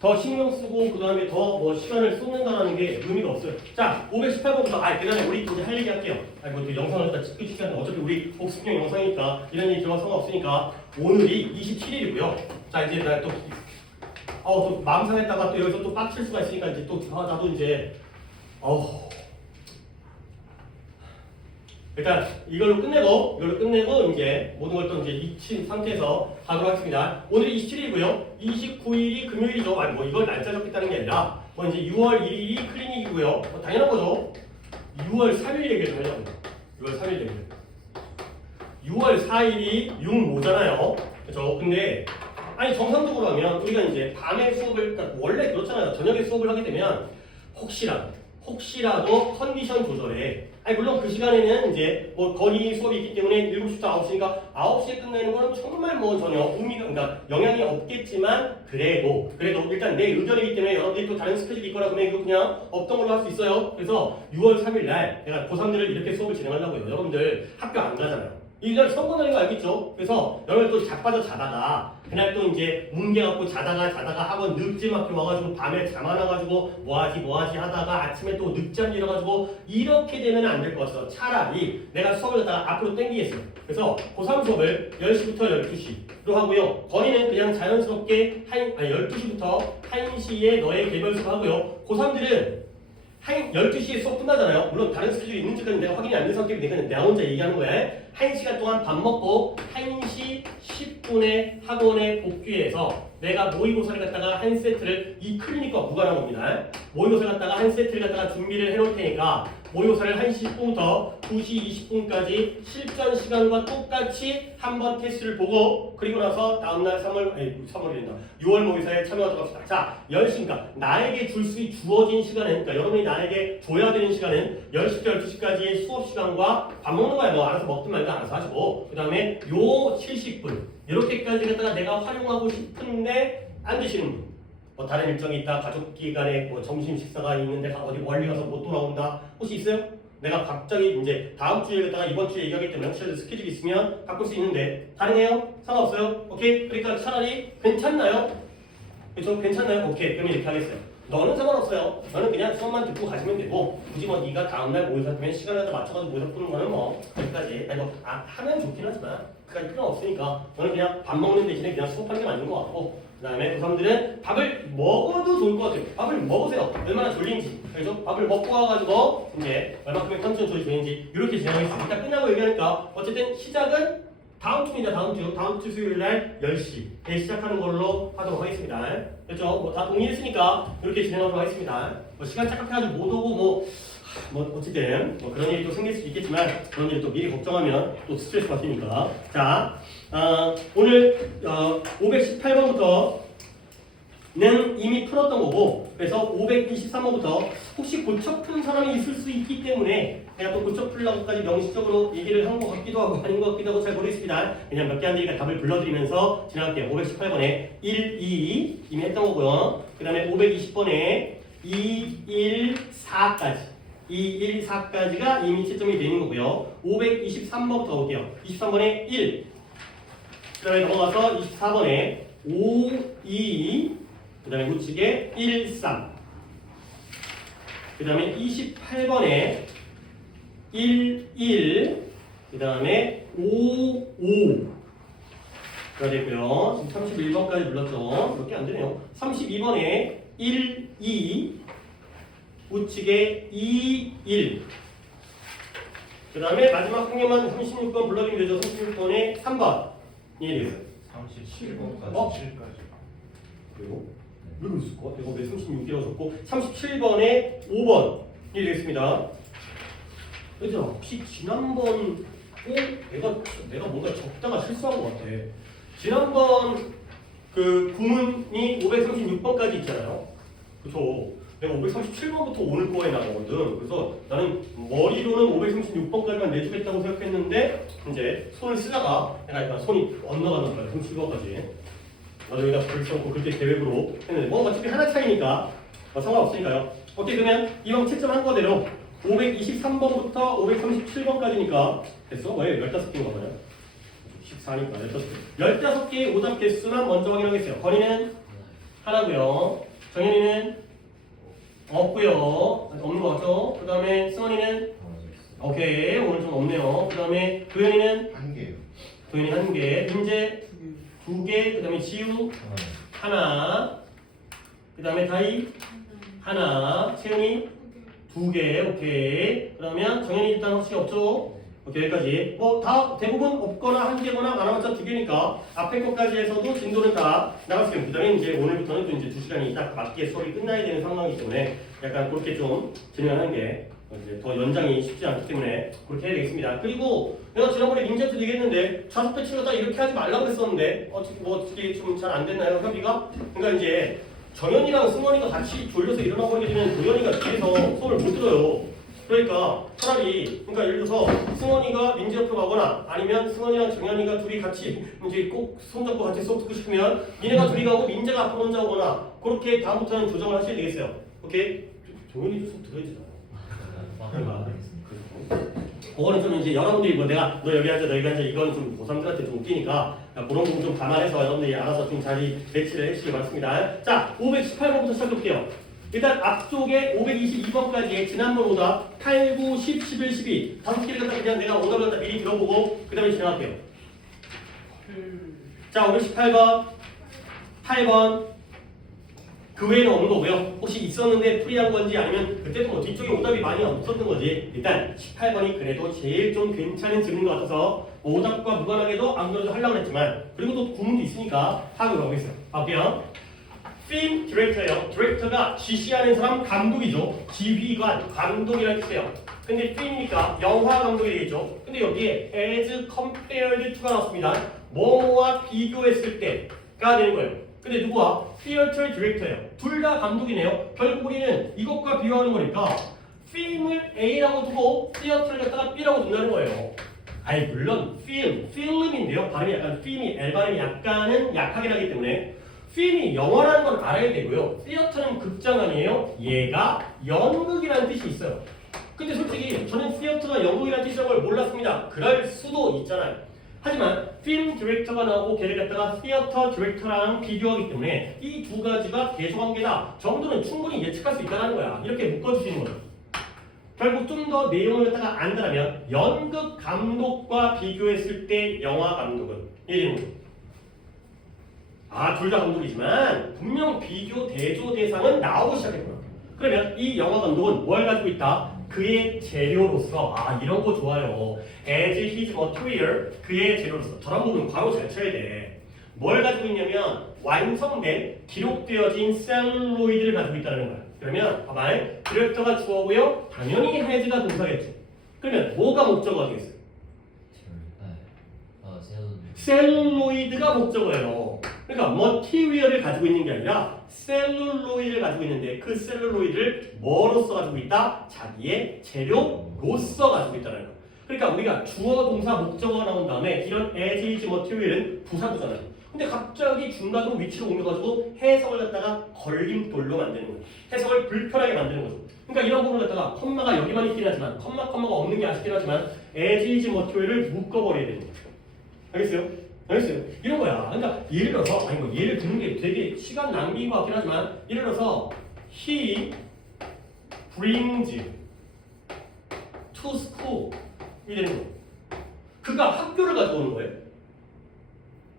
더 신경 쓰고 그 다음에 더 뭐 시간을 쏟는다라는 게 의미가 없어요. 자, 518번부터 그다음에 우리 이제 할 얘기 할게요. 뭐 영상을 다 찍고 시간 어차피 우리 복습용 영상이니까 이런 얘기 들어가 상관없으니까 오늘이 27일이고요. 자, 이제 나 또 마음 상했다가 또 여기서 또 빡칠 수가 있으니까 이제 또 나도 이제 일단 이걸로 끝내고 이제 모든 걸 또 이제 잊힌 상태에서 가도록 하겠습니다. 오늘이 27일이고요. 29일이 금요일이죠. 아니 뭐 이걸 날짜 적겠다는 게 아니라 뭐 이제 6월 1일이 클리닉이고요. 뭐 당연한 거죠. 6월 3일 얘기를 하려고. 6월 3일 얘기. 6월 4일이 6모잖아요. 그렇죠? 근데 아니 정상적으로 하면 우리가 이제 밤에 수업을 그러니까 원래 그렇잖아요. 저녁에 수업을 하게 되면 혹시라도 컨디션 조절에 아니 물론 그 시간에는 이제 뭐 거리 수업이 있기 때문에 7시부터 9시니까 9시에 끝내는 거는 정말 뭐 전혀 그러니까 영향이 없겠지만 그래도 일단 내 의견이기 때문에 여러분들이 또 다른 스케줄이 있거나 그러면 이거 그냥 없던 걸로 할 수 있어요. 그래서 6월 3일 날 내가 고3들을 이렇게 수업을 진행하려고요. 여러분들 학교 안 가잖아요. 이날 선거 날인 거 알겠죠? 그래서 여러분 또 자빠져 자다가 그날 또 이제 뭉개갖고 자다가 학원 늦지막히 와가지고 밤에 잠 안 와가지고 뭐하지 하다가 아침에 또 늦잠 일어가지고 이렇게 되면 안 될 것 같아서 차라리 내가 수업을 갖다가 앞으로 땡기겠어요. 그래서 고3 수업을 10시부터 12시로 하고요. 거리는 그냥 자연스럽게 12시부터 1시에 너의 개별 수업 하고요. 고3들은 12시에 수업 끝나잖아요. 물론 다른 스케줄이 있는지까지 내가 확인이 안 된 상태이기 때문에 내가 혼자 얘기하는 거야. 1시간 동안 밥 먹고 1시 10분에 학원에 복귀해서 내가 모의고사를 갖다가 한 세트를 이 클리닉과 무관한 겁니다. 모의고사를 갖다가 한 세트를 갖다가 준비를 해놓을 테니까 모의고사를 1시 10분부터 2시 20분까지 실전 시간과 똑같이 한번 테스트를 보고 그리고 나서 다음날 6월 모의사에 참여하도록 합시다. 자, 10시니까 나에게 주어진 시간은 그러니까 여러분이 나에게 줘야 되는 시간은 10시부터 12시까지의 수업 시간과 밥 먹는 거야. 뭐 알아서 먹든 말든 알아서 하시고 그 다음에 요 70분 이렇게까지 갖다가 내가 활용하고 싶은데 안 되시는 분 뭐 다른 일정이 있다, 가족끼리 간에 뭐 점심 식사가 있는데 어디 멀리 가서 못 돌아온다 혹시 있어요? 내가 갑자기 이제 다음 주에 갔다가 이번 주에 얘기하기 때문에 혹시 스케줄이 있으면 바꿀 수 있는데 가능해요? 상관없어요? 오케이? 그러니까 차라리 괜찮나요? 그렇죠? 괜찮나요? 오케이. 그러면 이렇게 하겠어요. 너는 상관없어요. 너는 그냥 수업만 듣고 가시면 되고 굳이 뭐 네가 다음날 모의사 때문에 시간을 맞춰가지고 모의사 푸는 거는 뭐 거기까지 하면 좋긴 하지만 그까지 필요 없으니까 너는 그냥 밥 먹는 대신에 그냥 수업하는 게 맞는 것 같고 그 다음에 고3들은 밥을 먹어도 좋을 것 같아요. 밥을 먹으세요. 얼마나 졸린지. 그래서 밥을 먹고 와가지고 이제 얼마큼의 컨디션 조절이 되는지 이렇게 진행하겠습니다. 일단 끝나고 얘기하니까 어쨌든 시작은 다음 주입니다. 다음 주 수요일 날 10시에 시작하는 걸로 하도록 하겠습니다. 그렇죠? 뭐 다 동의했으니까 이렇게 진행하도록 하겠습니다. 뭐 시간 착각해가지고 못 오고 뭐 어쨌든 뭐 그런 일이 또 생길 수 있겠지만 그런 일이 또 미리 걱정하면 또 스트레스 받으니까. 자, 오늘 518번부터는 이미 풀었던 거고 그래서 523번부터 혹시 고쳐 푼 사람이 있을 수 있기 때문에 제가 또 고쳐 풀려고까지 명시적으로 얘기를 한 것 같기도 하고 아닌 것 같기도 하고 잘 모르겠습니다. 그냥 몇 개 안 되니까 답을 불러드리면서 지나갈게요. 518번에 1, 2 이미 했던 거고요. 그 다음에 520번에 2, 1, 4까지 2, 1, 4까지가 이미 채점이 되는 거고요. 523번부터 볼게요. 23번에 1 그 다음에 넘어가서 24번에 5, 2 그 다음에 우측에 1, 3 그 다음에 28번에 1, 1 그 다음에 5, 5가 되고요. 지금 31번까지 불렀죠. 몇 개 안 되네요. 32번에 1, 2 우측에 2, 1 그 다음에 마지막 한 개만 36번 불러드리면 되죠. 36번에 3번 이해되겠어요? 37번까지 7까지 그리고 왜 그랬을까? 이거 왜 36이라고 적고 37번에 5번 이해되겠습니다. 얘들아 혹시 지난번 내가 뭔가 적다가 실수한 것 같아. 지난번 그 구문이 536번까지 있잖아요. 그쵸? 내가 537번부터 오늘 거에 나오거든. 그래서 나는 머리로는 536번까지만 내주겠다고 생각했는데 이제 손을 쓰다가 내가 약간 손이 엇나가는 거야. 37번까지. 나도 여기다 글을 써놓고 그렇게 계획으로 했는데 뭐 어차피 하나 차이니까 상관없으니까요. 오케이 그러면 이왕 채점한 거대로 523번부터 537번까지니까 됐어? 왜 15개인가 봐요. 14니까 15개. 15개의 오답 개수만 먼저 확인하겠어요. 거리는 하나고요. 정현이는 없고요. 없는 거 같죠? 그 다음에 승원이는 오케이. 오늘 좀 없네요. 그 다음에 도현이는 한 개요. 도현이 1개, 민재 2개, 그 다음에 지우 하나, 그 다음에 다이 하나, 채은이 2개, 오케이. 그러면 정현이 일단 확실히 없죠? 오케이, 여기까지. 뭐 다 대부분 없거나 1개거나 많아봤자 2개니까 앞에 것까지 해서도 진도는 다 나갈 수 있고, 그 다음에 이제 오늘부터는 또 이제 2시간이 딱 맞게 수업이 끝나야 되는 상황이기 때문에 약간 그렇게 좀 진행하는 게 이제 더 연장이 쉽지 않기 때문에 그렇게 해야 되겠습니다. 그리고 내가 지난번에 민재한테 얘기했는데 좌석 배치를 다 이렇게 하지 말라고 했었는데 어떻게 좀 잘 안 됐나요, 협의가? 그러니까 이제 정현이랑 승원이가 같이 졸려서 일어나 버리게 되면 도현이가 뒤에서 수업을 못 들어요. 그러니까 차라리 그러니까 예를 들어서 승원이가 민재 옆으로 가거나 아니면 승원이랑 정현이가 둘이 같이 이제 꼭 손잡고 같이 수업 듣고 싶으면 니네가 둘이 가고 민재가 앞으로 혼자 오거나 그렇게 다음부터는 조정을 하셔야 되겠어요. 오케이? 동현이도 수업 들어야 되잖아. 그거는 좀 이제 여러분들이 뭐 내가 너 여기 앉아 너 여기 앉아 이건 좀 고3들한테 좀 웃기니까 그런 부분 좀 감안해서 여러분들이 알아서 좀 자리 배치를 해주시기 바랍니다. 자, 518번부터 시작해볼게요. 일단 앞쪽에 522번까지 지난번 오답 8, 9, 10, 11, 12 다섯 개를 갖다 그냥 내가 오답을 갖다 미리 들어보고 그 다음에 진행할게요. 자, 518번 8번 그 외에는 없는 거고요. 혹시 있었는데 풀이한 건지 아니면 그때도 뭐 뒤쪽에 오답이 많이 없었던 거지. 일단 18번이 그래도 제일 좀 괜찮은 질문 것 같아서 오답과 무관하게도 안 그래도 하려고 했지만 그리고 또 구문도 있으니까 하고 가보겠어요. 볼게요. 필름 디렉터예요. 디렉터가 지시하는 사람 감독이죠. 지휘관, 감독이라는 뜻이에요. 근데 필름이니까 영화 감독이 되겠죠. 근데 여기에 as compared to가 나왔습니다. 뭐와 비교했을 때가 되는 거예요. 근데 누구와? theater director예요. 둘 다 감독이네요. 결국 우리는 이것과 비교하는 거니까 필름을 A라고 두고 theater를 갖다가 B라고 둔다는 거예요. 아니 물론 필름인데요. 발음이 약간 필름이 L 발음이 약간은 약하게 나기 때문에 필름이 영화라는 건 알아야 되고요. theater는 극장 아니에요. 얘가 연극이라는 뜻이 있어요. 근데 솔직히 저는 theater가 연극이라는 뜻이라는 걸 몰랐습니다. 그럴 수도 있잖아요. 하지만 필름 디렉터가 나오고 걔를 갖다가 시어터 디렉터랑 비교하기 때문에 이 두 가지가 대조관계다 정도는 충분히 예측할 수 있다는 거야. 이렇게 묶어주시는 거예요. 결국 좀 더 내용을 갖다가 안다면 연극 감독과 비교했을 때 영화 감독은 이런 거예요. 둘 다 감독이지만 분명 비교 대조 대상은 나오고 시작했구나. 그러면 이 영화 감독은 뭘 가지고 있다? 그의 재료로서 이런 거 좋아요. as his material 그의 재료로서 저런 부분 괄호 잘 쳐야 돼. 뭘 가지고 있냐면 완성된 기록되어진 셀룰로이드를 가지고 있다는 거야. 그러면 봐봐. 디렉터가 주어고요. 당연히 has가 동사겠죠. 그러면 뭐가 목적어가 되겠어요? 셀룰로이드가 목적어예요. 그러니까 머티리얼을 가지고 있는 게 아니라 셀룰로이드를 가지고 있는데 그 셀룰로이드를 뭐로서 가지고 있다? 자기의 재료로서 가지고 있다는 거예요. 그러니까 우리가 주어, 동사, 목적어가 나온 다음에 이런 as is material은 부사구잖아요. 근데 갑자기 중간으로 위치를 옮겨가지고 해석을 갖다가 걸림돌로 만드는 거예요. 해석을 불편하게 만드는 거죠. 그러니까 이런 부분을 갖다가 컴마가 여기만 있긴 하지만 컴마가 없는 게 아쉽긴 하지만 as is material을 묶어버려야 되는 거예요. 알겠어요? 알겠어요? 이런 거야. 그러니까 예를 들어서 뭐 예를 드는 게 되게 시간 낭비인 것 같긴 하지만 예를 들어서 he brings to school 이 되는 거. 그가 학교를 가져오는 거예요?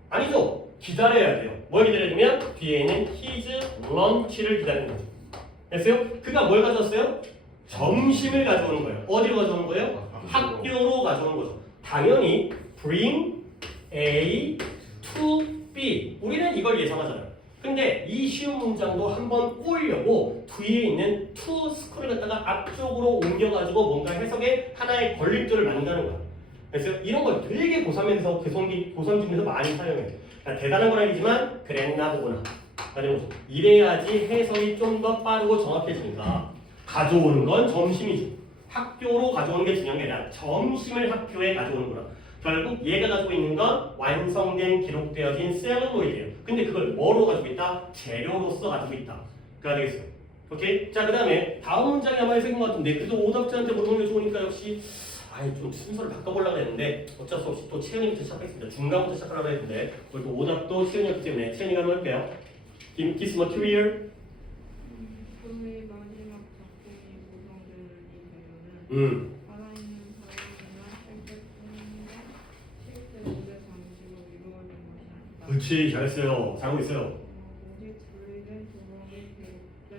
아니죠. 기다려야 돼요. 뭘 기다려주면 뒤에는 his lunch를 기다리는 거죠. 됐어요? 그가 뭘 가져왔어요? 점심을 가져오는 거예요. 어디로 가져오는 거예요? 학교로 가져오는 거죠. 당연히 bring A to B 우리는 이걸 예상하잖아요. 근데 이 쉬운 문장도 한번 꼬으려고 뒤에 있는 to school을 갖다가 앞쪽으로 옮겨가지고 뭔가 해석에 하나의 걸림돌을 만든다는 거야. 그래서 이런 걸 되게 고3에서 고성 중에서 많이 사용해요. 그러니까 대단한 건 아니지만 그랬나 보구나. 이래야지 해석이 좀 더 빠르고 정확해지니까 가져오는 건 점심이죠. 학교로 가져오는 게 중요한 게 아니라 점심을 학교에 가져오는구나. 결국 얘가 가지고 있는 건 완성된 기록되어진 셀룰로이드예요. 근데 그걸 뭐로 가지고 있다? 재료로서 가지고 있다. 그가 되겠어요. 오케이? 자, 그 다음에 다음 문장이 아마 해석인 것 같은데 그래도 오답자한테 물어보는 게 좋으니까 역시 좀 순서를 바꿔보려고 했는데 어쩔 수 없이 또 채연이부터 시작했습니다. 중간부터 시작하려고 했는데 오늘 또 오답도 채연이었기 때문에 채연이가 한번 할게요. This material 영화의 마지막 작품이 구성되는 이 배우는 살아있는 사람이나 실제뿐이나 실제 무대 장치로 이루어진 것이 아니다. 그렇지, 잘했어요. 잘하고 있어요. 오직 분리된 조각에 기록된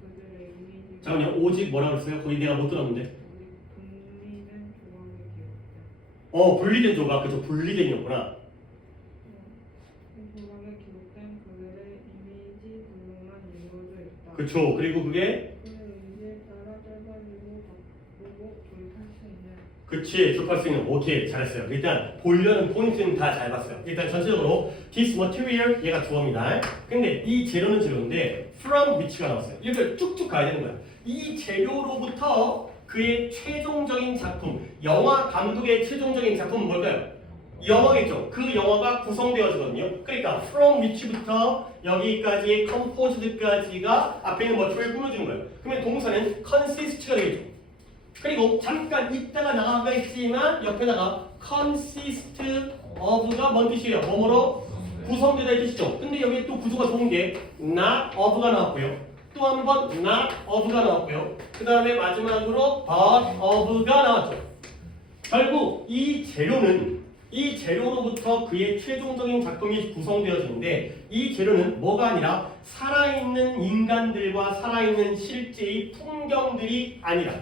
그들의 이미지. 잠깐만요. 오직 뭐라고 그랬어요? 거기 내가 못 들었는데. 오직 분리된 조각에 기록된. 분리된 조각. 그죠? 분리된이었구나. 그 조각에 기록된 그들의 이미지 분류만 이루어져 있다. 그쵸. 그리고 그게 그의 의지에 따라 짧아지고 바꾸고 조립할 수 있는. 그치, 좁할 수 있는. 오케이, 잘했어요. 일단 보려는 포인트는 다 잘 봤어요. 일단 전체적으로 this material 얘가 주어입니다. 근데 이 재료는 재료인데 from which가 나왔어요. 이걸 쭉쭉 가야 되는 거야. 이 재료로부터 그의 최종적인 작품, 영화 감독의 최종적인 작품은 뭘까요? 영화겠죠. 그 영화가 구성되어지거든요. 그러니까 from which부터 여기까지의 composed까지가 앞에 있는 material 꾸며주는 거예요. 그러면 동사는 consist가 되겠죠. 그리고 잠깐 이따가 나가겠지만 옆에다가 consist of가 뭔 뜻이에요? 뭐뭐로 구성되다 이 뜻이죠. 근데 여기 또 구조가 좋은 게 not of가 나왔고요. 또 한 번 not of가 나왔고요. 그 다음에 마지막으로 but of가 나왔죠. 결국 이 재료로부터 그의 최종적인 작품이 구성되어지는데 이 재료는 뭐가 아니라 살아있는 인간들과 살아있는 실제의 풍경들이 아니라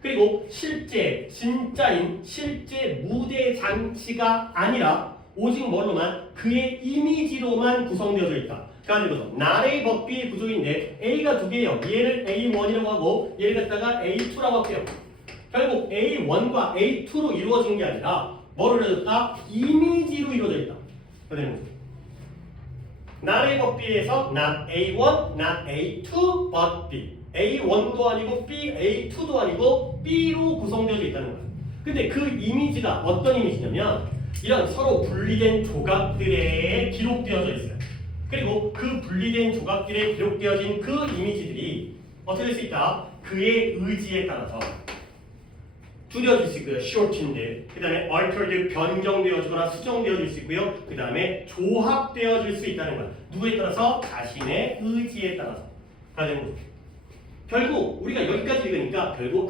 그리고 실제 진짜인 실제 무대 장치가 아니라 오직 뭘로만 그의 이미지로만 구성되어져 있다. 그러니까 not의 법비 구조인데 A가 두 개예요. 얘를 A1이라고 하고 얘를 갖다가 A2라고 할게요. 결국 A1과 A2로 이루어진 게 아니라 뭐로 이루어졌다? 이미지로 이루어져 있다. 그러는 거죠. not의 법비에서 not A1, not A2, but B. A1도 아니고 B, A2도 아니고 B로 구성되어져 있다는 거예요. 근데 그 이미지가 어떤 이미지냐면 이런 서로 분리된 조각들에 기록되어져 있어요. 그리고 그 분리된 조각들에 기록되어진 그 이미지들이 어떻게 될 수 있다? 그의 의지에 따라서 줄여질 수 있고요. shortened. 그 다음에 altered, 변경되어지거나 수정되어질 수 있고요. 그 다음에 조합되어질 수 있다는 거예요. 누구에 따라서? 자신의 의지에 따라서. 가는 거죠. 결국 우리가 여기까지 읽으니까 결국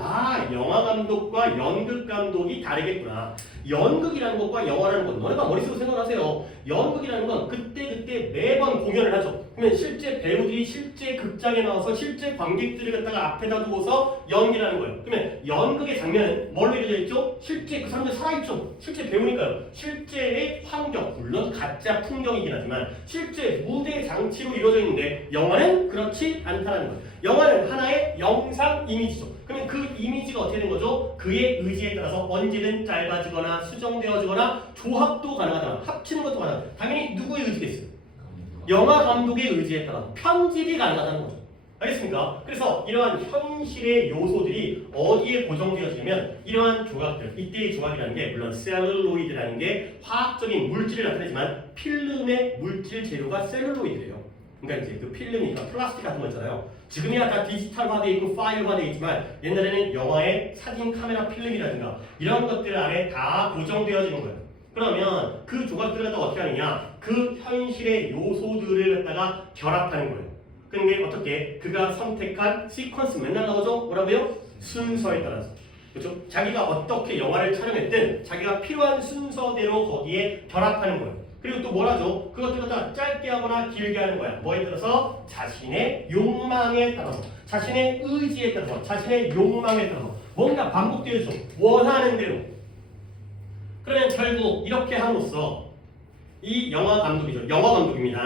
영화 감독과 연극 감독이 다르겠구나. 연극이라는 것과 영화라는 것 너네가 머릿속으로 생각하세요. 연극이라는 건 그때 매번 공연을 하죠. 그러면 실제 배우들이 실제 극장에 나와서 실제 관객들을 갖다가 앞에다 두고서 연기라는 거예요. 그러면 연극의 장면은 뭘로 이루어져 있죠? 실제 그 사람들 살아있죠. 실제 배우니까요. 실제의 환경, 물론 가짜 풍경이긴 하지만 실제 무대 장치로 이루어져 있는데 영화는 그렇지 않다는 거예요. 영화는 하나의 영상 이미지죠. 그러면 그 이미지가 어떻게 되는 거죠? 그의 의지에 따라서 언제든 짧아지거나 수정되어지거나 조합도 가능하다. 합치는 것도 가능하다. 당연히 누구의 의지겠어요? 영화 감독의 의지에 따라 편집이 가능하다는 거죠. 알겠습니까? 그래서 이러한 현실의 요소들이 어디에 고정되어지냐면 이러한 조각들, 이때의 조각이라는 게 물론 셀룰로이드라는 게 화학적인 물질을 나타내지만 필름의 물질 재료가 셀룰로이드래요. 그러니까 이제 그 필름이니까 플라스틱 같은 거 있잖아요. 지금이야 다 디지털화되어 있고 파일화되어 있지만 옛날에는 영화의 사진 카메라 필름이라든가 이런 것들 안에 다 고정되어지는 거예요. 그러면 그 조각들을 갖다가 어떻게 하느냐? 그 현실의 요소들을 갖다가 결합하는 거예요. 그런데 어떻게? 그가 선택한 시퀀스 맨날 나오죠? 뭐라고요? 순서에 따라서. 그렇죠? 자기가 어떻게 영화를 촬영했든 자기가 필요한 순서대로 거기에 결합하는 거예요. 그리고 또 뭐라죠? 그것들을 갖다가 짧게 하거나 길게 하는 거야. 뭐에 따라서? 자신의 욕망에 따라서, 자신의 의지에 따라서, 자신의 욕망에 따라서 뭔가 반복되어서 원하는 대로. 그러면 결국 이렇게 함으로써 이 영화 감독이죠. 영화 감독입니다.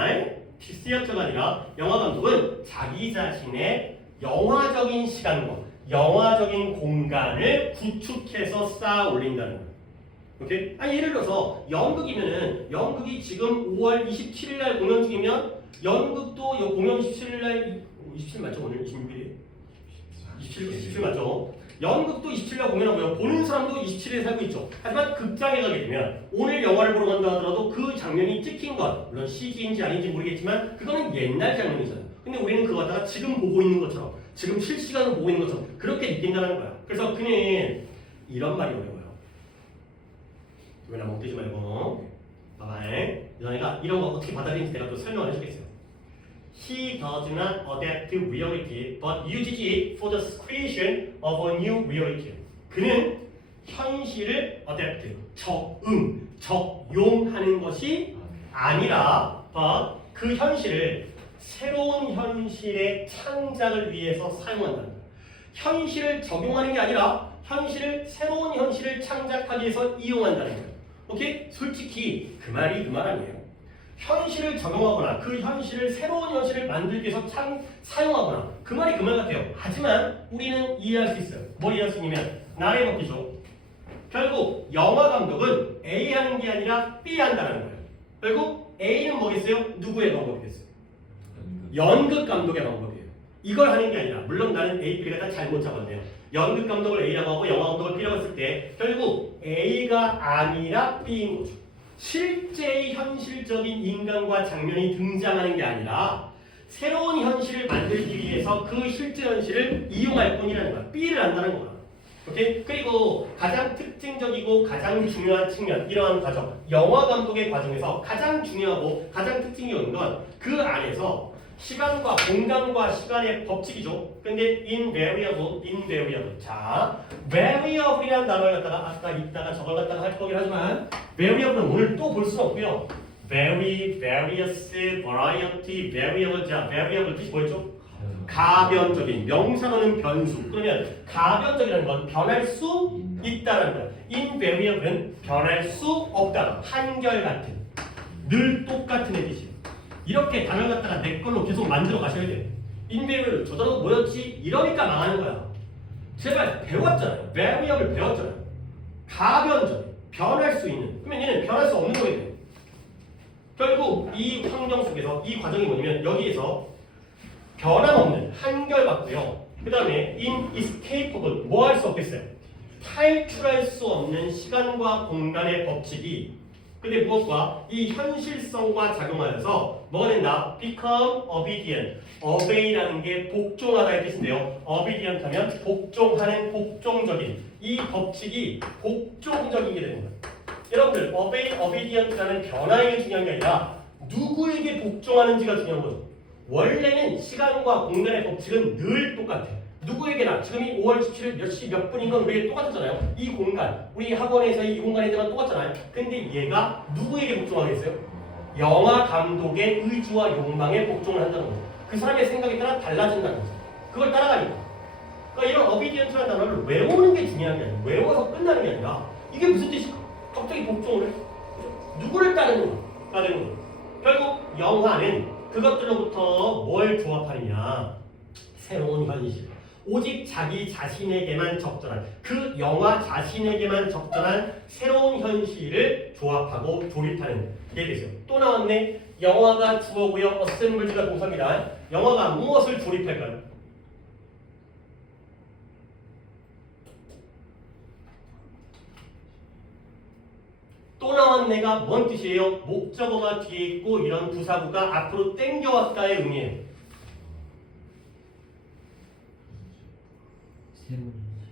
시어터가 아니라 영화 감독은 자기 자신의 영화적인 시간과 영화적인 공간을 구축해서 쌓아 올린다는 거예요. 오케이? 예를 들어서 연극이면은 연극이 지금 5월 27일 날 공연 중이면 연극도 공연 27일 날 27일 맞죠? 오늘 26일이에요. 27 맞죠? 연극도 27일 공연하고요. 보는 사람도 27일에 살고 있죠. 하지만 극장에 가게 되면 오늘 영화를 보러 간다 하더라도 그 장면이 찍힌 것, 물론 CG인지 아닌지 모르겠지만 그거는 옛날 장면이잖아요. 근데 우리는 그거 갖다가 지금 보고 있는 것처럼, 지금 실시간으로 보고 있는 것처럼 그렇게 느낀다는 거야. 그래서 그는 이런 말이 어려워요. 왜 나 멍 뜨지 말고 봐봐. 너네가 이런 거 어떻게 받아들이는지 내가 또 설명을 해주겠어요. He does not adapt to reality, but uses it for the creation of a new reality. 그는 현실을 adapt, 적용하는 것이 아니라, but 그 현실을 새로운 현실의 창작을 위해서 사용한다는 거예요. 현실을 적용하는 게 아니라 현실을 새로운 현실을 창작하기 위해서 이용한다는 거예요. 오케이? 솔직히 그 말이 그 말 아니에요. 현실을 적용하거나 그 현실을 새로운 현실을 만들기 위해서 사용하거나 그 말이 그 말 같아요. 하지만 우리는 이해할 수 있어요. 뭘 이해할 수 있냐면 나의 법기죠. 결국 영화 감독은 A 하는 게 아니라 B 한다는 거예요. 결국 A는 뭐겠어요? 누구의 방법이겠어요? 연극 감독의 방법이에요. 이걸 하는 게 아니라 물론 나는 A, B를 다 잘못 잡았네요. 연극 감독을 A라고 하고 영화 감독을 B라고 했을 때 결국 A가 아니라 B인 거죠. 실제의 현실적인 인간과 장면이 등장하는 게 아니라 새로운 현실을 만들기 위해서 그 실제 현실을 이용할 뿐이라는 거야. B를 안다는 거야. 오케이? 그리고 가장 특징적이고 가장 중요한 측면, 이러한 과정, 영화 감독의 과정에서 가장 중요하고 가장 특징적인 건 그 안에서 시간과 공간과 시간의 법칙이죠. 근데 invariable. 자, variable이라는 단어를 갖다가 아까 이따가 저걸 갖다가 할 거긴 하지만 variable은 오늘 또 볼 수는 없고요. vary, various, variety, variable. 자, variable 뜻이 뭐였죠? 가변적인, 명사로는 변수. 그러면 가변적이라는 건 변할 수 있다는 거예요. invariable은 변할 수 없다. 한결같은, 늘 똑같은 뜻이에요. 이렇게 단어를 갖다가 내 걸로 계속 만들어 가셔야 돼요. invariable 저 단어가 뭐였지? 이러니까 망하는 거야. 제발 배웠잖아요. variable 배웠잖아요. 가변적, 변할 수 있는. 그러면 얘는 변할 수 없는 거게 돼요. 결국 이 환경 속에서 이 과정이 뭐냐면 여기에서 변함없는 한결같고요. 그 다음에 inescapable 뭐 할 수 없겠어요? 탈출할 수 없는 시간과 공간의 법칙이 근데 무엇과 이 현실성과 작용하여서 뭐가 된다? become obedient. obey라는 게 복종하다의 뜻인데요. obedient 하면 복종하는 복종적인 이 법칙이 복종적인 게 되는 거예요. 여러분들 obedient라는 변화가 중요한 게 아니라 누구에게 복종하는지가 중요한 거죠. 원래는 시간과 공간의 법칙은 늘 똑같아요. 누구에게나 지금이 5월 17일 몇 시 몇 분인 건 우리에게 똑같았잖아요. 이 공간, 우리 학원에서 이 공간에서만 똑같잖아요. 근데 얘가 누구에게 복종하겠어요? 영화 감독의 의지와 욕망에 복종을 한다는 거죠. 그 사람의 생각에 따라 달라진다는 거죠. 그걸 따라가니까. 그러니까 이런 obedient라는 단어를 외우는 게 중요한 게 아니에요. 외워서 끝나는 게 아니라 이게 무슨 뜻일까? 갑자기 복종을 해? 누구를 따르는가 되는 거죠. 결국 영화는 그것들로부터 뭘 조합하느냐? 새로운 현실. 오직 자기 자신에게만 적절한 그 영화 자신에게만 적절한 새로운 현실을 조합하고 조립하는 게 되죠. 또 나왔네. 영화가 주어고요. 어셈블리가 동사입니다. 영화가 무엇을 조립할까요? 또 나왔네가 뭔 뜻이에요? 목적어가 뒤에 있고 이런 부사구가 앞으로 땡겨왔다의 의미예요.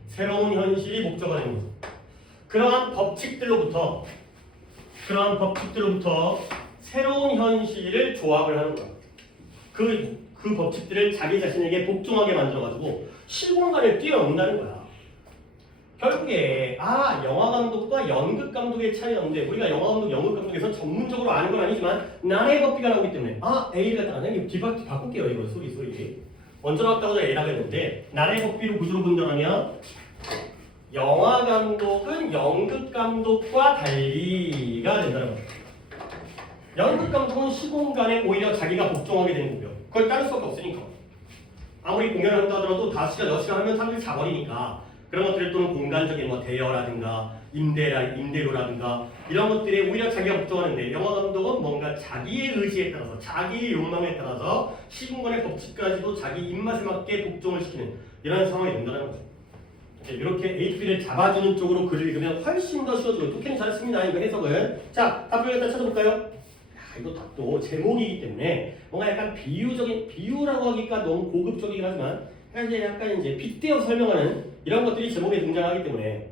새로운 현실이 목적어가 되는 거죠. 그러한 법칙들로부터 새로운 현실을 조합을 하는 거야. 그 법칙들을 자기 자신에게 복종하게 만들어가지고 실공간을 뛰어넘는다는 거야. 결국에 영화 감독과 연극 감독의 차이였는데 우리가 영화 감독, 연극 감독에서 전문적으로 아는 건 아니지만 나의 법비가 나오기 때문에 A를 갖다가 선생님 바꿀게요. 이거 소리 먼저 나왔다고 A라고 했는데 나의 법비로 구조로 본다면 영화 감독은 연극 감독과 달리가 된다는 거예요. 연극 감독은 시공간에 오히려 자기가 복종하게 되는 거고요. 그걸 따를 수밖에 없으니까. 아무리 공연을 한다 하더라도 5시간, 6시간 하면 사람들이 자버리니까 그런 것들 또는 공간적인 대여라든가 임대료라든가 이런 것들에 오히려 자기가 복종하는데 영화 감독은 뭔가 자기의 의지에 따라서 자기의 욕망에 따라서 시공간의 법칙까지도 자기 입맛에 맞게 복종을 시키는 이런 상황이 된다는 거죠. 이렇게 HP를 잡아주는 쪽으로 글을 읽으면 훨씬 더 쉬워져요. 토캔이 잘했습니다. 이거 해석을. 자, 답을 일단 찾아볼까요? 이거 답도 제목이기 때문에 뭔가 약간 비유라고 하기가 너무 고급적이긴 하지만 약간 이제 빗대어 설명하는 이런 것들이 제목에 등장하기 때문에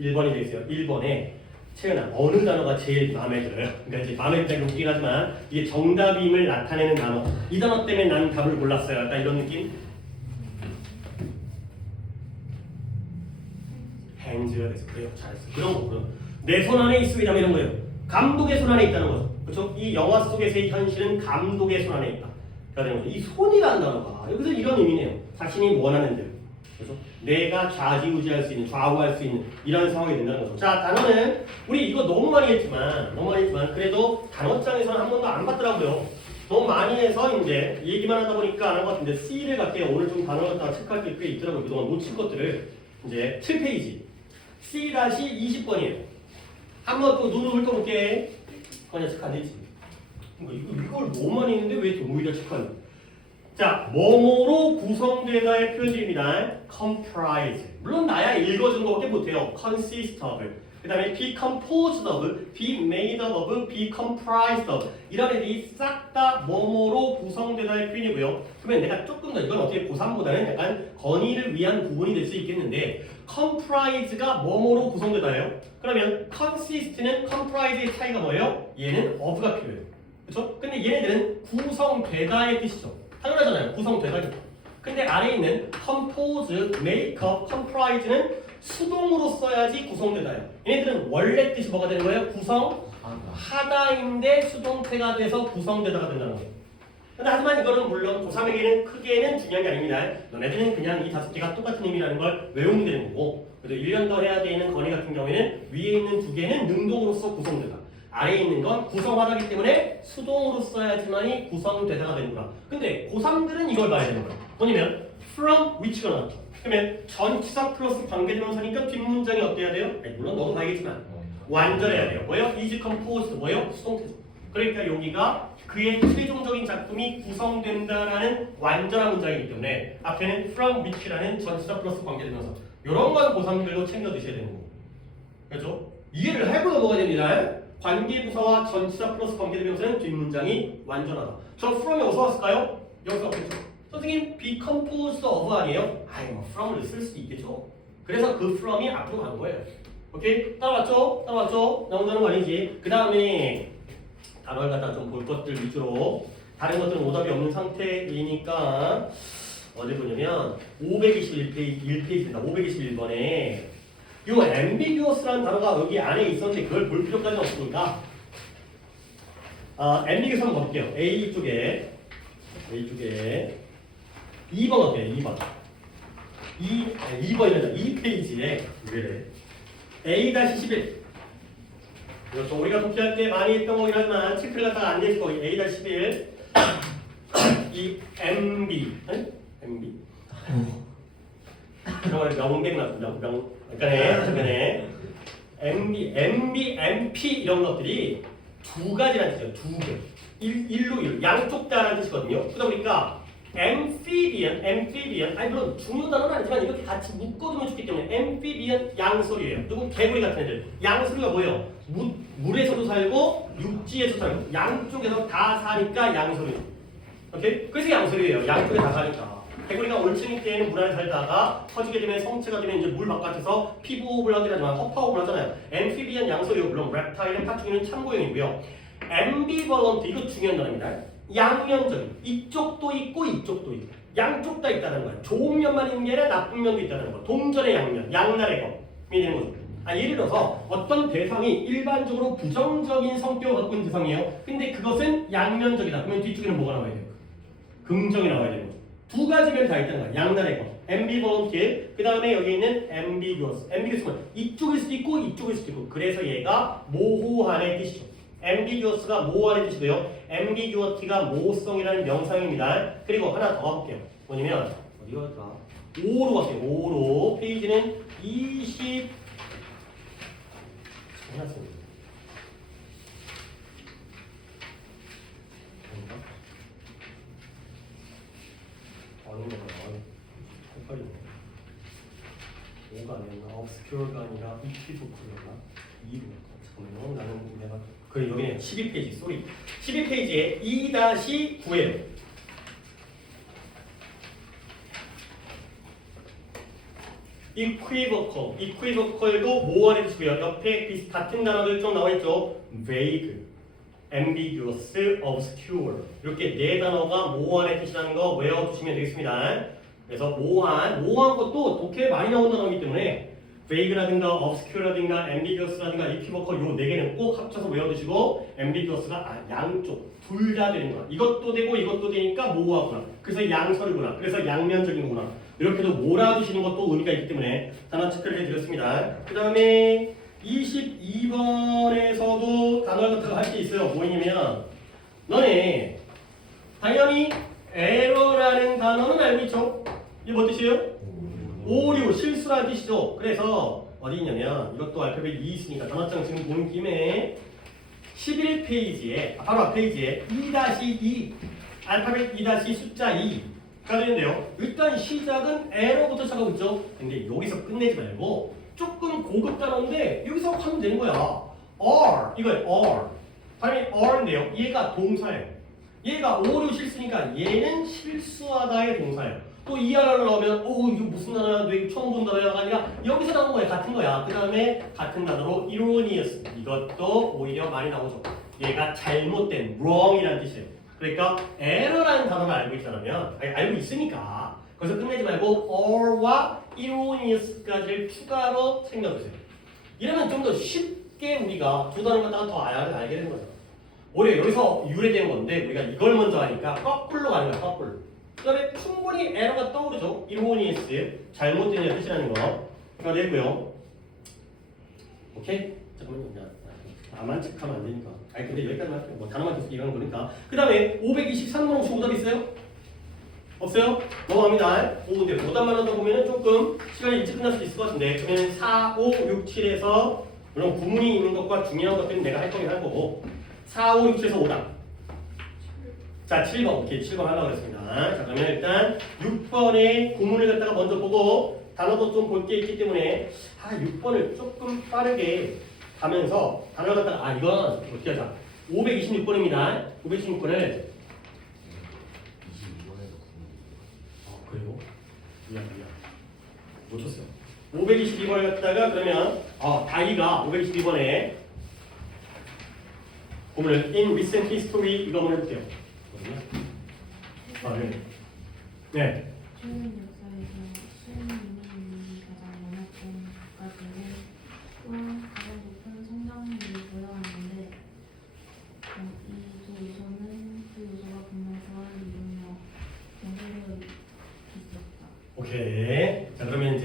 1번이 되겠어요. 1번에 채연아 어느 단어가 제일 마음에 들어요? 그러니까 이제 마음에 들긴 웃기긴 하지만 이게 정답임을 나타내는 단어. 이 단어 때문에 난 답을 골랐어요. 약간 이런 느낌? hands가 돼서 그래요. 잘했어. 그런 거고요. 내 손 안에 있습니다. 이런 거예요. 감독의 손 안에 있다는 거죠. 그렇죠? 이 영화 속에서의 현실은 감독의 손 안에 있다. 그러니까 이 손이라는 단어가 여기서 이런 의미네요. 자신이 원하는 대로. 그래서 내가 좌지우지할 수 있는, 좌우할 수 있는 이런 상황이 된다는 거죠. 자, 단어는 우리 이거 너무 많이 했지만 그래도 단어장에서는 한 번도 안 봤더라고요. 너무 많이 해서 이제 얘기만 하다 보니까 안 한 것 같은데 C를 갈게요. 오늘 좀 단어 갖다가 체크할 게 꽤 있더라고요. 그동안 놓친 것들을 이제 7페이지 C-20번이에요. 한번 또 눈을 훑어볼게. 그냥 체크 안 되지. 이걸 너무 많이 했는데 왜 오히려 체크하는? 자, 뭐뭐로 구성되다의 표현입니다. comprise. 물론 나야 읽어준 거밖에 못해요. consist of. 그 다음에 be composed of, be made of, be comprised of. 이런 애들이 싹 다 뭐뭐로 구성되다의 표현이고요. 그러면 내가 조금 더 이건 어떻게 고3보다는 약간 건의를 위한 부분이 될 수 있겠는데 comprise가 뭐뭐로 구성되다예요. 그러면 consist는 comprise의 차이가 뭐예요? 얘는 of가 필요해요. 그렇죠? 근데 얘네들은 구성되다의 뜻이죠. 당연하잖아요. 구성되다니까. 근데 아래에 있는 compose, make up, comprise는 수동으로 써야지 구성되다예요. 얘네들은 원래 뜻이 뭐가 되는 거예요? 구성하다인데 수동태가 돼서 구성되다가 된다는 거예요. 근데 하지만 이거는 물론 고3에게는 크게는 중요한 게 아닙니다. 너네들은 그냥 이 5개가 똑같은 의미라는 걸 외우면 되는 거고, 그래도 1년 더 해야 되는 건의 같은 경우에는 위에 있는 2개는 능동으로서 구성되다. 아래에 있는 건 구성하다기 때문에 수동으로 써야지만이 구성되다가 되는구나. 근데 고3들은 이걸 봐야 되는 거야. 뭐냐면 from which가 나왔죠. 그러면 전치사 플러스 관계대명사니까 뒷문장이 어때야 돼요? 아니, 물론 너도 봐야겠지만 완전해야 돼요. 뭐예요? is composed 뭐예요? 수동태죠. 그러니까 여기가 그의 최종적인 작품이 구성된다라는 완전한 문장이기 때문에 앞에는 from which라는 전치사 플러스 관계대명사 이런 건 고3들도 챙겨 드셔야 되는 거고. 그렇죠? 이해를 하고 넘어가야 됩니다. 관계부사와 전치사 플러스 관계대명사는 뒷문장이 완전하다. 저 from이 어디서 왔을까요? 여기서 왔겠죠. 선생님, be composed of 아니에요? 아이 뭐 from을 쓸 수도 있겠죠. 그래서 그 from이 앞으로 간 거예요. 오케이? 따라왔죠? 따라왔죠? 나 혼자 하는 거 아니지? 그 다음에 단어를 갖다 좀 볼 것들 위주로 다른 것들은 오답이 없는 상태이니까 어디 보냐면 521페이지입니다. 521번에 이 ambiguous라는 단어가 여기 안에 있었는데 그걸 볼 필요까지는 없으니까 ambiguous 한번 볼게요. A 쪽에 2번 어때요? 2번 2번이란다. 2페이지에 A-11 이것도 우리가 독해할 때 많이 했던 거긴 하지만 체크를 갖다가 안 됐을 거예요. A-11 이 MB MB 정말 명백 나왔습니다. 약간의 MB, MP 이런 것들이 두 가지라는 뜻이에요. 두 개. 일로 양쪽 다라는 뜻이거든요. 그러다 보니까 amphibian 아니 물론 중요 단어는 아니지만 이렇게 같이 묶어두면 좋기 때문에 amphibian 양서류예요. 누구 개구리 같은 애들. 양서류가 뭐예요? 물에서도 살고 육지에서 살고 양쪽에서 다 사니까 양서류. 오케이? 그래서 양서류예요. 양쪽에 다 사니까. 개구리가 올챙이 때에는 물 안에 살다가 커지게 되면 성체가 되면 이제 물 바깥에서 피부 호흡을 하긴 하지만 허파호흡을 하잖아요. 앰피비언 양서류 물론 reptile은 파충류는 참고용이고요. ambivalent 이거 중요한 단어입니다. 양면적인 이쪽도 있고 이쪽도 있고 양쪽 다 있다는 거예요. 좋은 면만 있는 게 아니라 나쁜 면도 있다는 거. 동전의 양면, 양날의 검이 되는 거죠. 예를 들어서 어떤 대상이 일반적으로 부정적인 성격을 갖고 있는 대상이에요. 근데 그것은 양면적이다. 그러면 뒤쪽에는 뭐가 나와야 돼요? 긍정이 나와야 되는 거죠. 두 가지 면이 다 있다는 거야. 양날의 검. ambivalent. 그 다음에 여기 있는 ambiguous. ambiguous는 이쪽일 수도 있고 이쪽일 수도 있고. 그래서 얘가 모호한의 뜻이죠. ambiguous가 모호한의 뜻이고요. ambiguity가 모호성이라는 명상입니다. 그리고 하나 더 가볼게요. 뭐냐면 어디가 있더라? 5로 갈게요. 5로 페이지는 20 해놨습니다. 아닌가 봐요. 헷갈리네. 5가 아니었나? obscure가 아니라 equivocal 잠깐만요. 나는 내가 그 여기는 12페이지 쏘리 12페이지에 2-9예요. equivocal도 모호한 뜻이고요. 옆에 같은 단어들 좀 나와 있죠. vague, ambiguous, obscure 이렇게 네 단어가 모호한의 뜻이라는 거 외워두시면 되겠습니다. 그래서 모호한 것도 독해에 많이 나온 단어이기 때문에 vague라든가 obscure라든가 ambiguous라든가 equivocal 요 네 개는 꼭 합쳐서 외워두시고 ambiguous가 양쪽 둘 다 되는 거야. 이것도 되고 이것도 되니까 모호하구나. 그래서 양설이구나. 그래서 양면적인 거구나. 이렇게도 몰아두시는 것도 의미가 있기 때문에 단어 체크를 해드렸습니다. 그 다음에 22번에서도 단어 같은 거 할 게 있어요. 뭐냐면 너네 당연히 error라는 단어는 알고 있죠? 이게 뭔 뜻이에요? 오류, 실수라는 뜻이죠. 그래서 어디 있냐면 이것도 알파벳 2 있으니까 단어장 지금 보는 김에 11페이지에 바로 앞페이지에 2-2 알파벳 2- 숫자 2가 되는데요. 일단 시작은 에러부터 시작하고 있죠. 근데 여기서 끝내지 말고 조금 고급 단어인데 여기서 하면 되는 거야. are 이거예요. are 다음에 are인데요. 얘가 동사예요. 얘가 오류 실수니까 얘는 실수하다의 동사예요. 또 이 하나를 넣으면 이거 무슨 단어야? 너 이거 처음 본 단어야가 아니라 여기서 나온 거야. 같은 거야. 그 다음에 같은 단어로 erroneous 이것도 오히려 많이 나오죠. 얘가 잘못된 wrong이라는 뜻이에요. 그러니까 error라는 단어를 알고 있다면 알고 있으니까 거기서 끝내지 말고 or와 erroneous까지를 추가로 챙겨주세요. 이러면 좀 더 쉽게 우리가 두 단어 갖다가 더 알게 되는 거죠. 오히려 여기서 유래된 건데 우리가 이걸 먼저 하니까 거꾸로 가는 거야. 거꾸로. 그 다음에 충분히 에러가 떠오르죠. erroneous 잘못된 뜻이라는 거가 되고요. 오케이? 잠깐만요. 나만 체크하면 안 되니까. 아니 근데 여기까지만 할게요. 뭐 단어만 계속 얘기하는 거니까. 그 다음에 523번 혹시 오답 있어요? 없어요? 넘어갑니다. 근데 오답만 하다 보면은 조금 시간이 일찍 끝날 수도 있을 것 같은데 그러면 4, 5, 6, 7에서 물론 구문이 있는 것과 중요한 것들은 내가 할 거긴 할 거고 4, 5, 6, 7에서 오답. 자, 7번. 오케이, 7번 하려고 했습니다. 자, 그러면 일단 6번의 구문을 갖다가 먼저 보고 단어도 좀 볼 게 있기 때문에 6번을 조금 빠르게 가면서 단어를 갖다가 이건 어떻게 하자. 526번입니다. 526번을 그래요? 미안. 못 쳤어요. 522번을 갖다가 그러면 다이가 522번에 구문을 in recent history 이거 한번 해볼게요. 네. 네. 최근 역사에서 수행능력이 가장 많았던 국가들은 또한 가장 높은 성장률을 보여왔는데 이 두 요소는 그 요소가 분명 조화를 이루며 연결되어 있었다. 오케이. 자 그러면 이제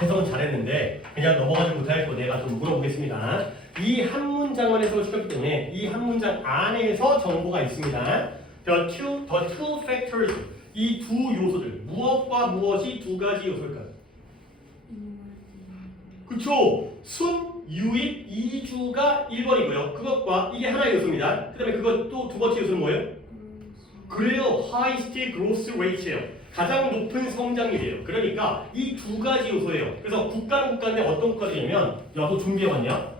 해석은 잘했는데 그냥 넘어가지 못할 거 내가 좀 물어보겠습니다. 이 한 문장을 해석을 시켰기 때문에 이 한 문장 안에서 정보가 있습니다. The two factors 이 두 요소들 무엇과 무엇이 두 가지 요소일까요? 그쵸? 순, 유입, 이주가 1번이고요. 그것과 이게 하나의 요소입니다. 그 다음에 그것도 두 번째 요소는 뭐예요? 그래요. highest growth rate예요. 가장 높은 성장률이에요. 그러니까 이 두 가지 요소예요. 그래서 국가는 국가인데 어떤 국가들이냐면 야 너 준비해왔냐?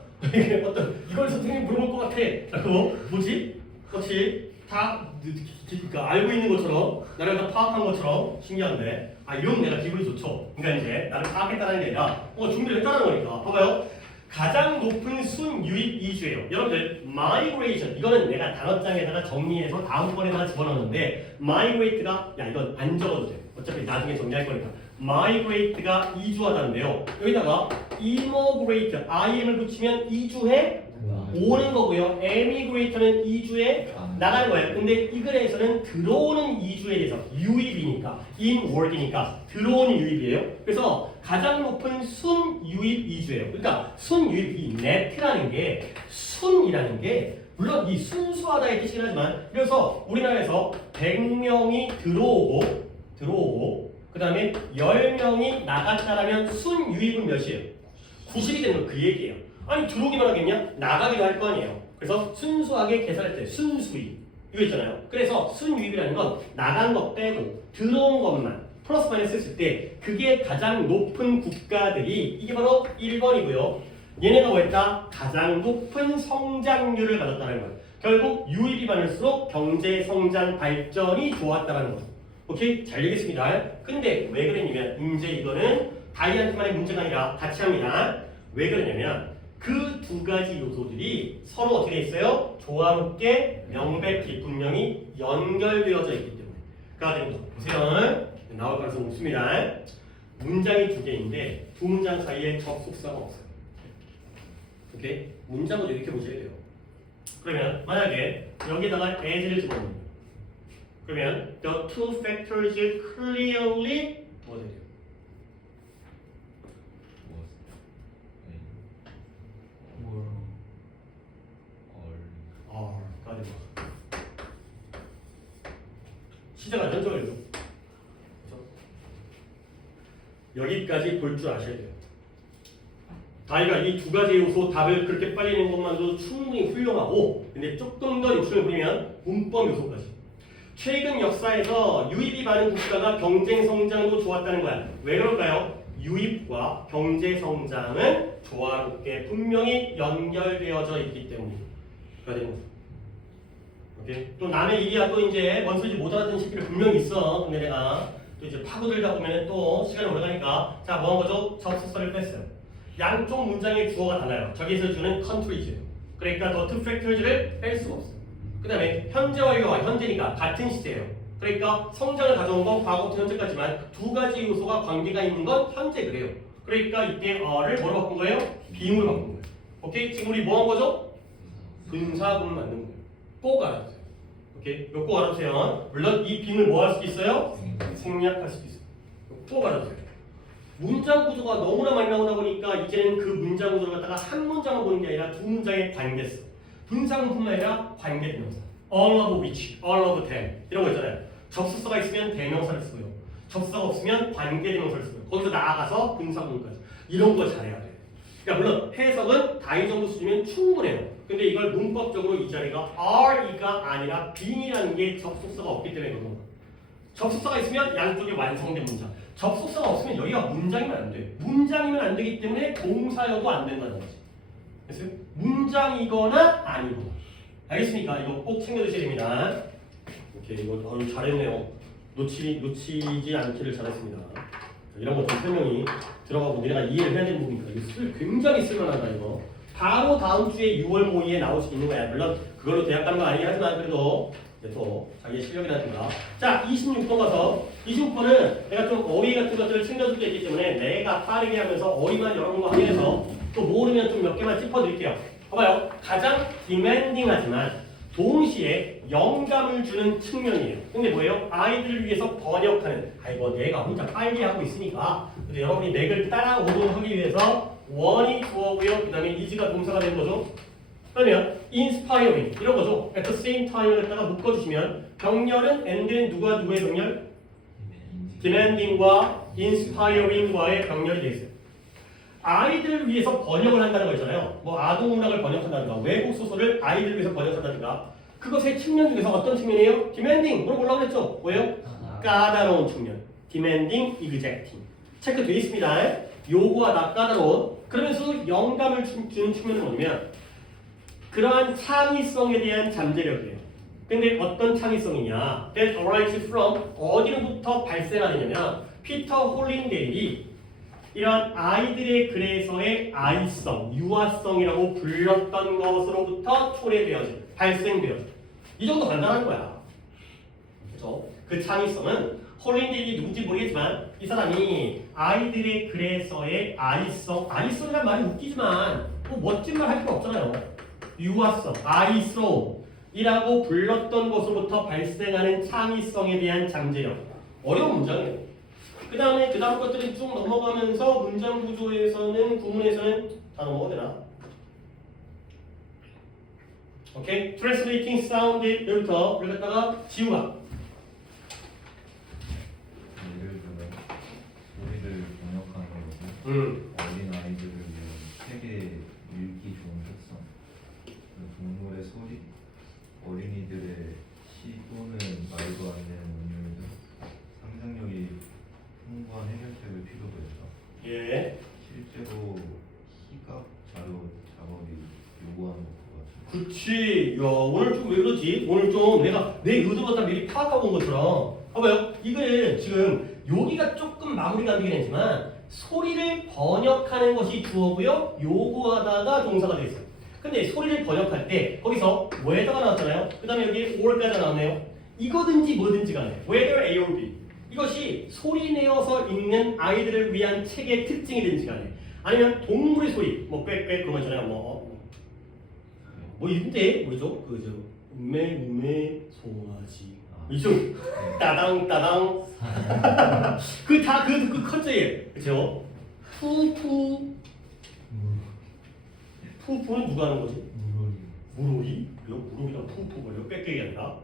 이걸 선생님이 물어볼 것 같아. 그거 뭐지? 혹시 다 그러니까 알고 있는 것처럼 나를 다 파악한 것처럼 신기한데 이런 내가 기분이 좋죠. 그러니까 이제 나를 파악했다는 게 아니라 준비를 했다는 거니까 봐봐요. 가장 높은 순 유입 이주예요. 여러분들 migration 이거는 내가 단어장에다가 정리해서 다음번에다가 집어넣었는데 migrate가 이건 안 적어도 돼. 어차피 나중에 정리할 거니까 migrate가 이주하다는데요. 여기다가 immigrate im을 붙이면 이주해 오는 거고요. emigrate는 이주해 나가는 거예요. 근데 이 글에서는 들어오는 이주에 대해서 유입이니까 inward이니까 들어오는 유입이에요. 그래서 가장 높은 순 유입 이주예요. 그러니까 순 유입 이 net라는 게 순이라는 게 물론 이 순수하다의 뜻이긴 하지만 그래서 우리나라에서 100명이 들어오고 그 다음에 10명이 나갔다라면 순 유입은 몇이에요? 90이 되는 거 그 얘기예요. 아니 들어오기만 하겠냐? 나가기도 할 거 아니에요. 그래서 순수하게 계산할 때 순수입 이거 있잖아요. 그래서 순유입이라는 건 나간 것 빼고 들어온 것만 플러스 마이너스 했을 때 그게 가장 높은 국가들이 이게 바로 1번이고요. 얘네가 뭐였다? 가장 높은 성장률을 가졌다는 거예요. 결국 유입이 많을수록 경제 성장 발전이 좋았다는 거죠. 오케이? 잘 되겠습니다. 근데 왜 그랬냐면 이제 이거는 다이한테만의 문제가 아니라 같이 합니다. 왜 그러냐면 그 두 가지 요소들이 서로 어떻게 돼 있어요? 조화롭게 명백히 분명히 연결되어져 있기 때문에. 그러니까 보세요. 나올 가능성이 높습니다. 문장이 두 개인데 두 문장 사이에 접속사가 없어요. 오케이? 문장을 이렇게 보셔야 돼요. 그러면 만약에 여기다가 as를 집어넣으면 그러면 the two factors clearly 뭐가 돼요? 가 되고 시제가 연결되죠. 그렇죠? 여기까지 볼 줄 아셔야 돼요. 다이가 이 두 가지 요소 답을 그렇게 빨리 내는 것만으로도 충분히 훌륭하고 근데 조금 더 욕심을 부리면 문법 요소까지 최근 역사에서 유입이 많은 국가가 경쟁 성장도 좋았다는 거야. 왜 그럴까요? 유입과 경제 성장은 조화롭게 분명히 연결되어져 있기 때문이에요. 되는 거죠. 오케이? 또 남의 일이야 또 이제 뭔 소리인지 못 알아듣는 새끼들 분명히 있어. 근데 내가 또 이제 파고들다 보면 또 시간이 오래 가니까 자 뭐 한 거죠? 접속사를 뺐어요. 양쪽 문장의 주어가 달라요. 저기서 주는 country죠. 그러니까 the two factors를 뺄 수가 없어요. 그 다음에 현재 완료와 현재니까 같은 시제예요. 그러니까 성장을 가져온 건 과거부터 현재까지만 두 가지 요소가 관계가 있는 건 현재 그래요. 그러니까 이때 어를 뭐로 바꾼 거예요? 비음으로 바꾼 거예요. 오케이? 지금 우리 뭐 한 거죠? 분사구문 만든 거예요. 꼭 알아두세요. 오케이? 이거 꼭 알아두세요. 물론 이 빔을 뭐 할 수도 있어요? 생략할 수도 있어요. 꼭 알아두세요. 문장 구조가 너무나 많이 나오다 보니까 이제는 그 문장 구조를 갖다가 한 문장을 보는 게 아니라 두 문장의 관계성. 분사구문뿐만 아니라 관계대명사. all of which, all of them 이런 거 있잖아요. 접속사가 있으면 대명사를 쓰고요. 접속사가 없으면 관계대명사를 쓰고요. 거기서 나아가서 분사구문까지. 이런 거 잘해야 돼요. 그러니까 물론 해석은 다이 정도 수준이면 충분해요. 근데 이걸 문법적으로 이 자리가 are가 아니라 being이라는 게 접속사가 없기 때문에 그런 거예요. 접속사가 있으면 양쪽이 완성된 문장. 접속사가 없으면 여기가 문장이면 안 돼요. 문장이면 안 되기 때문에 동사여도 안 된다는 거지. 그래서 문장이거나 아니거나. 알겠습니까? 이거 꼭 챙겨주셔야 됩니다. 오케이, 이거 잘했네요. 놓치지 않기를 잘했습니다. 이런 거 좀 설명이 들어가고 내가 이해를 해야 되는 부분이니까 이거 굉장히 쓸만하다 이거. 바로 다음 주에 6월 모의에 나올 수 있는 거야. 물론 그걸로 대학 가는 거 아니긴 하지만 그래도 또 자기의 실력이라든가. 자, 26번 가서 26번은 내가 좀 어휘 같은 것들을 챙겨줄 게 있기 때문에 내가 빠르게 하면서 어휘만 여러분과 확인해서 또 모르면 좀 몇 개만 짚어드릴게요. 봐봐요. 가장 디맨딩하지만 동시에 영감을 주는 측면이에요. 근데 뭐예요? 아이들을 위해서 번역하는. 아이고 내가 혼자 빨리 하고 있으니까. 근데 여러분이 맥을 따라오도록 하기 위해서 원이 주어고요. 그 다음에 is가 동사가 되는 거죠. 그러면 inspiring 이런 거죠. at the same time을 갖다가 묶어주시면 병렬은 and는 누가 누구의 병렬? demanding과 inspiring과의 병렬이 되어 있어요. 아이들을 위해서 번역을 한다는 거 있잖아요. 뭐 아동문학을 번역한다든가 외국 소설을 아이들을 위해서 번역한다든가 그것의 측면 중에서 어떤 측면이에요? demanding 뭐라고 올라오고 했죠? 뭐예요? 까다로운 측면. demanding, exacting 체크되어 있습니다. 요구하다, 까다로운. 그러면서 영감을 주는 측면은 뭐냐면 그러한 창의성에 대한 잠재력이에요. 근데 어떤 창의성이냐? That arises from 어디로부터 발생하느냐면 피터 홀린데일이 이런 아이들의 글에서의 아이성, 유아성이라고 불렀던 것으로부터 초래되어진, 발생되어진. 이 정도 간단한 거야. 그렇죠? 그 창의성은 홀린데일이 누군지 모르겠지만 이 사람이 아이들의 글에서의 아이성, 아이성이란 말이 웃기지만 뭐 멋진 말 할 필요 없잖아요. 유아성, 아이스러움이라고 불렀던 것으로부터 발생하는 창의성에 대한 잠재력. 어려운 문장이에요. 그 다음 것들이 쭉 넘어가면서 문장 구조에서는 구문에서는 다 넘어가야 되나? 오케이? Translating sound 여기부터 여기 갖다가 지우가. 예를 들어 우리를 번역하는 거고 어린 아이들을 위한 세계 읽기 좋은 특성, 동물의 소리, 어린이들의 시 또는 말도 안 되는 운율 등 상상력이 풍부한 해결책을 필요로 했다. 예. 실제로 시각 자료 작업이 요구하는 것 같아요. 그치. 야, 오늘 좀 왜 그러지? 오늘 좀 내가 내 의도보다 미리 파악하고 온 것처럼. 봐봐요. 이거는 지금 여기가 조금 마무리가 안 되긴 했지만 소리를 번역하는 것이 주어고요. 요구하다가 동사가 되어 있어요. 근데 소리를 번역할 때 거기서 whether가 나왔잖아요. 그 다음에 여기 or까지 나왔네요. 이거든지 뭐든지 간에 whether A or B 이것이 소리 내어서 읽는 아이들을 위한 책의 특징이든지 간에 아니면 동물의 소리 뭐 꽥꽥 그런 거 있잖아요. 뭐 이런데 뭐죠? 그저 우메 송아지 이죠? 따당 그 다 그 컨셉이에요. 그죠? 푸푸는 누가 하는 거지? 무로리? 그래요? 무로리랑 푸푸가 꽥꽥이 아니라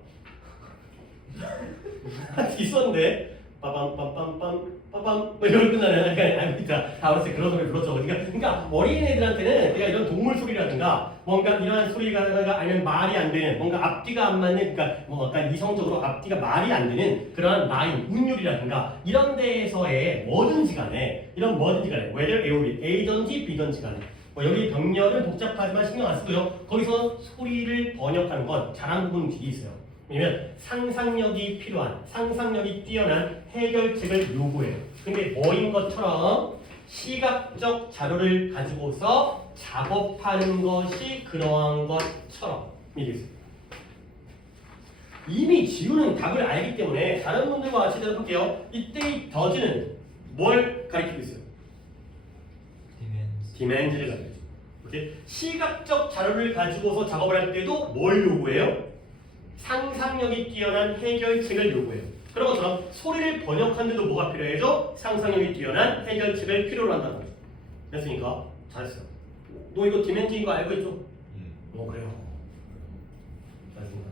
있었는데 빠밤 뭐 이런 끝나는 그러니까 진짜 다 어렸을 때 그런 소리 불렀죠. 그러니까 어린애들한테는 내가 이런 동물 소리라든가 뭔가 이러한 소리가 아니면 말이 안 되는 뭔가 앞뒤가 안 맞는 그러니까 뭐 약간 이성적으로 앞뒤가 말이 안 되는 그러한 라인, 운율이라든가 이런 데에서의 뭐든지 간에 이런 뭐든지 간에 whether A or B, A든지 B든지 간에 뭐 여기 병렬은 복잡하지만 신경 안 쓰고요. 거기서 소리를 번역하는 건 잘하는 부분이 있어요. 왜냐면 상상력이 필요한, 상상력이 뛰어난 해결책을 요구해요. 근데 뭐인 것처럼 시각적 자료를 가지고서 작업하는 것이 그러한 것처럼 이겠습니다. 이미 지우는 답을 알기 때문에 다른 분들과 같이 대답할게요. 이때의 does는 뭘 가리키고 있어요? 디멘즈를 가리키죠. 오케이? 시각적 자료를 가지고서 작업을 할 때도 뭘 요구해요? 상상력이 뛰어난 해결책을 요구해요. 그런 것처럼 소리를 번역하는데도 뭐가 필요해죠? 상상력이 뛰어난 해결책을 필요로 한다는 거죠. 됐으니까 잘했어요. 너 이거 디멘즈인 거 알고 있죠? 그래요. 잘했습니다.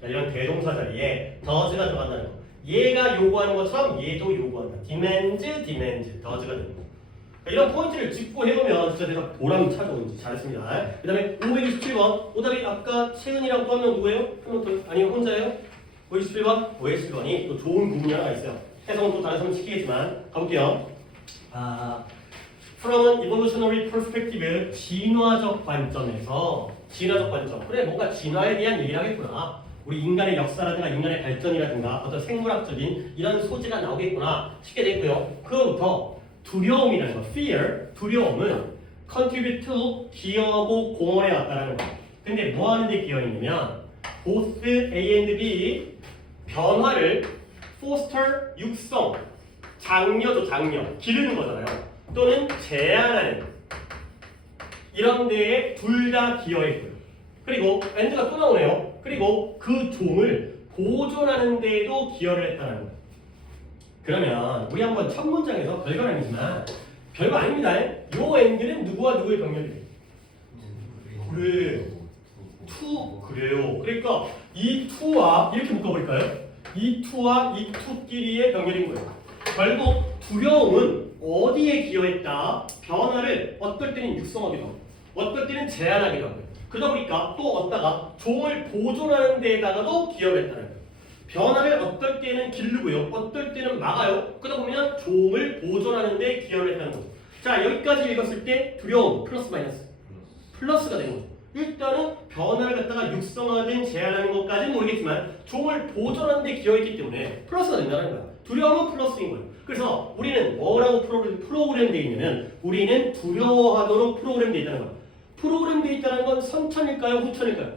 자, 이런 대동사 자리에 does가 들어간다는 거. 얘가 요구하는 것처럼 얘도 요구한다. 디멘즈, does가 되는 거. 이런 포인트를 짚고 해보면 진짜 내가 보람이 차죠. 잘했습니다. 그 다음에 527번 오답이 아까 채은이랑 또 한 명 누구예요? 한 명 더 아니면 혼자예요? 527번이 또 좋은 구문이 하나 있어요. 해석은 또 다른 사람 시키겠지만 가볼게요. From an evolutionary perspective 진화적 관점에서 진화적 관점 그래 뭔가 진화에 대한 얘기를 하겠구나. 우리 인간의 역사라든가 인간의 발전이라든가 어떤 생물학적인 이런 소지가 나오겠구나 쉽게 되고요. 그로부터 두려움이라는 거, fear, 두려움은 contribute to, 기여하고 공헌해 왔다라는 거. 근데 뭐 하는데 기여했냐면 both A and B 변화를 foster, 육성, 장려죠, 장려, 기르는 거잖아요. 또는 제한하는 이런 데에 둘 다 기여했고요. 그리고 and가 또 나오네요. 그리고 그 종을 보존하는 데에도 기여를 했다는 거예요. 그러면 우리 한번 첫 문장에서 별건 아니지만 별거 아닙니다. 요 and는 누구와 누구의 병렬이에요? 그래요. to 그래요. 그러니까 이 to와 이렇게 묶어버릴까요? 이 to와 이 to끼리의 병렬인 거예요. 결국 두려움은 어디에 기여했다? 변화를 어떨 때는 육성하기도 하고 어떨 때는 제한하기도 하고 그러다 보니까 또 어디다가 종을 보존하는 데에다가도 기여를 했다는 거예요. 변화를 어떨 때는 기르고요. 어떨 때는 막아요. 그러다 보면 종을 보존하는 데 기여를 했다는 거죠. 자 여기까지 읽었을 때 두려움 플러스 마이너스 플러스가 되는 거죠. 일단은 변화를 갖다가 육성하든 제한하는 것까지는 모르겠지만 종을 보존하는 데 기여했기 때문에 플러스가 된다는 거야. 두려움은 플러스인 거예요. 그래서 우리는 뭐라고 프로그램되어 있냐면 우리는 두려워하도록 프로그램되어 있다는 거야. 프로그램되어 있다는 건 선천일까요? 후천일까요?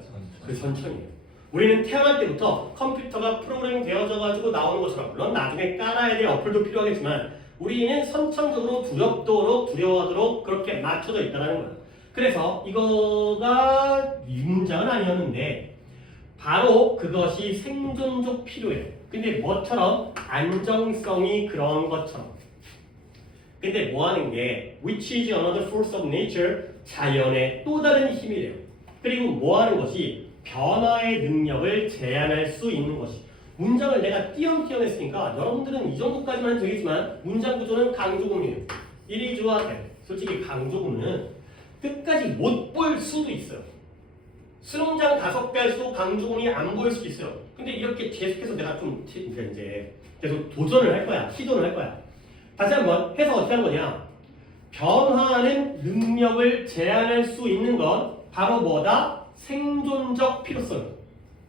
그 선천이에요. 우리는 태어날 때부터 컴퓨터가 프로그램 되어져 가지고 나오는 것처럼 물론 나중에 깔아야 될 어플도 필요하겠지만 우리는 선천적으로 두렵도록 두려워하도록 그렇게 맞춰져 있다는 거예요. 그래서 이거가 이 문장은 아니었는데 바로 그것이 생존적 필요예요. 근데 뭐처럼? 안정성이 그런 것처럼. 근데 뭐 하는 게 which is another force of nature 자연의 또 다른 힘이래요. 그리고 뭐 하는 것이 변화의 능력을 제한할 수 있는 것이. 문장을 내가 띄엄띄엄 했으니까 여러분들은 이 정도까지만 해도 되겠지만 문장 구조는 강조구문이에요. 이리주와 대. 솔직히 강조구문은 끝까지 못 볼 수도 있어요. 수능장 5개 할수록 강조문이 안 보일 수도 있어요. 근데 이렇게 계속해서 내가 좀 이제 계속 도전을 할 거야. 시도를 할 거야. 다시 한번 해서 어떻게 한 거냐. 변화하는 능력을 제한할 수 있는 건 바로 뭐다? 생존적 필요성.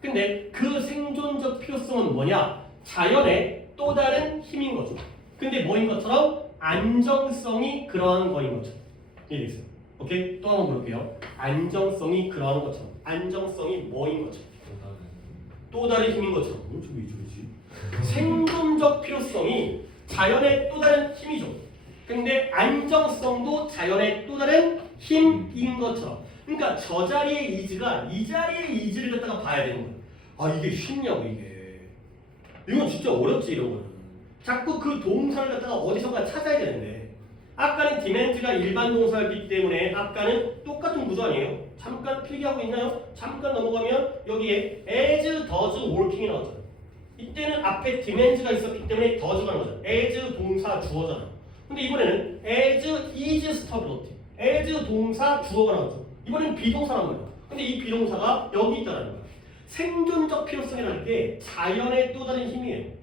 근데 그 생존적 필요성은 뭐냐? 자연의 또 다른 힘인 거죠. 근데 뭐인 것처럼 안정성이 그러한 거인 거죠. 이해됐어요? 오케이? 또 한번 볼게요. 안정성이 그러한 것처럼. 안정성이 뭐인 것처럼. 또 다른 힘인 것처럼. 저게 이쪽이지? 생존적 필요성이 자연의 또 다른 힘이죠. 근데 안정성도 자연의 또 다른 힘인 것처럼. 그러니까 저 자리의 이즈가 이 자리의 이즈를 갖다가 봐야 되는 거예요. 아 이게 쉽냐고 이게. 이건 진짜 어렵지 이런 거는. 자꾸 그 동사를 갖다가 어디선가 찾아야 되는데 아까는 디멘트가 일반 동사였기 때문에 아까는 똑같은 구조 아니에요? 잠깐 필기하고 있나요? 잠깐 넘어가면 여기에 as, does, working이 나왔잖아요. 이때는 앞에 디멘트가 있었기 때문에 does가 나온 거죠. as 동사 주어잖아요. 근데 이번에는 as is stability, as 동사 주어가 나왔죠. 이번에는 비동사란 말이에요. 근데 이 비동사가 여기 있다는 거예요. 생존적 필요성이라는 게 자연의 또 다른 힘이에요.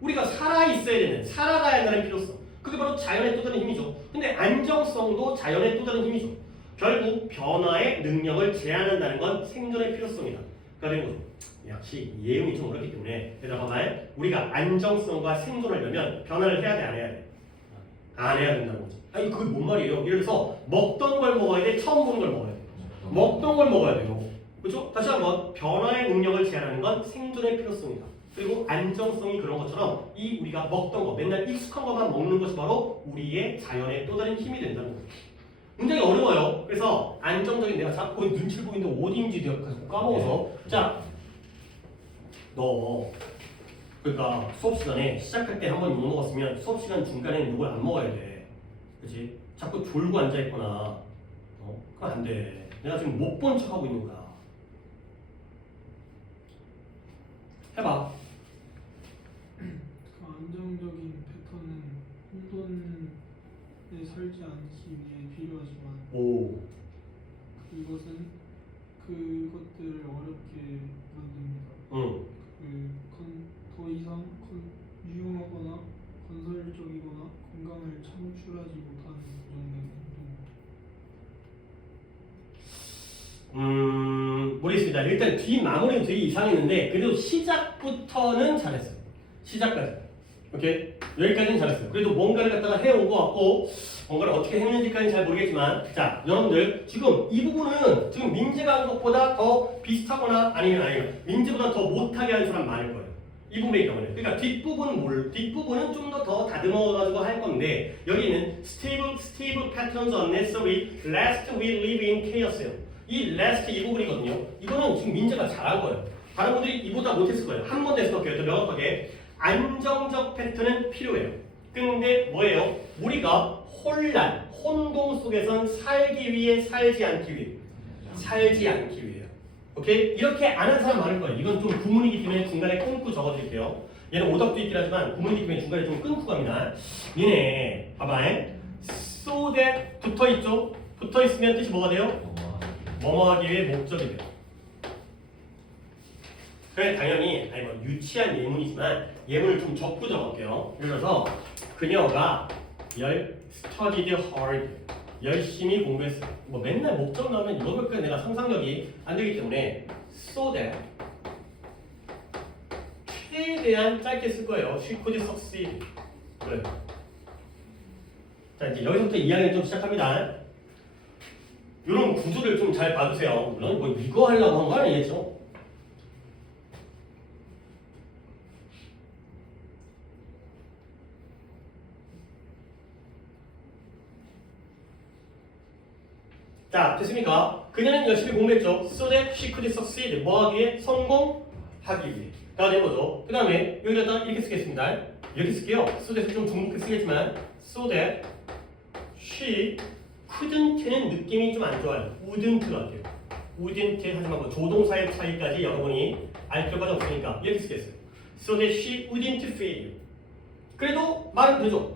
우리가 살아있어야 되는, 살아가야 한다는 필요성. 그게 바로 자연의 또 다른 힘이죠. 근데 안정성도 자연의 또 다른 힘이죠. 결국 변화의 능력을 제한한다는 건 생존의 필요성이다. 그러니까 거죠. 역시 예음이 좀 어렵기 때문에 얘들아 말 우리가 안정성과 생존을 하려면 변화를 해야 돼, 안 해야 돼? 안 해야 된다는 거죠. 아니 그게 뭔 말이에요? 예를 들어서 먹던 걸 먹어야 돼, 처음 보는 걸 먹어야 돼. 먹던 걸 먹어야 돼요. 그렇죠? 다시 한번 변화의 능력을 제한하는 건 생존의 필요성이다. 그리고 안정성이 그런 것처럼 이 우리가 먹던 거 맨날 익숙한 것만 먹는 것이 바로 우리의 자연의 또 다른 힘이 된다는 거죠. 굉장히 어려워요. 그래서 안정적인 내가 자꾸 눈치를 보이는데 어디인지 내가 계속 까먹어서 자, 너 그러니까 수업 시간에 시작할 때 한 번 욕 먹었으면 수업 시간 중간에는 욕을 안 먹어야 돼. 그렇지? 자꾸 졸고 앉아 있거나 그건 안 돼. 내가 지금 못 본 척 하고 있는 거야. 해봐. 그 안정적인 패턴은 혼돈에 살지 않기 위해 필요하지만 오. 그것은 그것들을 어렵게 만듭니다. 응. 더 이상 유용하거나 건설적이거나 건강을 창출하지 못하는 부정된 행동. 모르겠습니다. 일단 뒤 마무리는 되게 이상했는데 그래도 시작부터는 잘했어요. 시작까지. 오케이? 여기까지는 잘했어요. 그래도 뭔가를 갖다가 해온 것 같고 뭔가를 어떻게 했는지까지는 잘 모르겠지만 자, 여러분들 지금 이 부분은 지금 민재가 한 것보다 더 비슷하거나 아니면 민재보다 더 못하게 하는 사람 많을 거예요. 이 부분의 경우는. 그러니까 뒷부분은 좀 더 다듬어가지고 할 건데 여기는 stable patterns unnecessary lest we live in chaos예요. 이 last 이 부분이거든요. 이거는 지금 민재가 잘한 거예요. 다른 분들이 이보다 못했을 거예요. 한 번 됐을 거예요. 더 명확하게. 안정적 패턴은 필요해요. 근데 뭐예요? 우리가 혼동 속에선 살기 위해 살지 않기 위해요. 오케이? 이렇게 안 한 사람 많을 거예요. 이건 좀 구문이기 때문에 중간에 끊고 적어드릴게요. 얘는 오답도 있긴 하지만 구문이기 때문에 중간에 좀 끊고 갑니다. 얘네 봐봐. so that 붙어있죠? 붙어있으면 뜻이 뭐가 돼요? 뭐뭐 하기 위해 목적이 돼요. 그래 당연히 뭐 유치한 예문이지만 예문을 좀 적고 적을게요. 예를 들어서 그녀가 studied hard 열심히 공부했어요. 뭐 맨날 목적 나오면 이거밖에 내가 상상력이 안 되기 때문에 so that 최대한 짧게 쓸 거예요. She could succeed. 그래. 자 이제 여기서부터 이야기를 좀 시작합니다. 이런 구조를 좀 잘 봐주세요. 물론 뭐 이거 하려고 한 거 아니겠죠? 자, 됐습니까? 그녀는 열심히 공부했죠. So that she could succeed. 뭐 하기 위해? 성공하기 위해. 가 된 거죠. 그 다음에 여기다가 이렇게 쓰겠습니다. 이렇게 쓸게요. So that을 좀 중복해 쓰겠지만 so that she couldn't는 느낌이 좀 안 좋아요. wouldn't 같아요. wouldn't 하지만 뭐 조동사의 차이까지 여러분이 알 필요가 없으니까 이렇게 쓰겠어요. So that she wouldn't fail. 그래도 말은 되죠.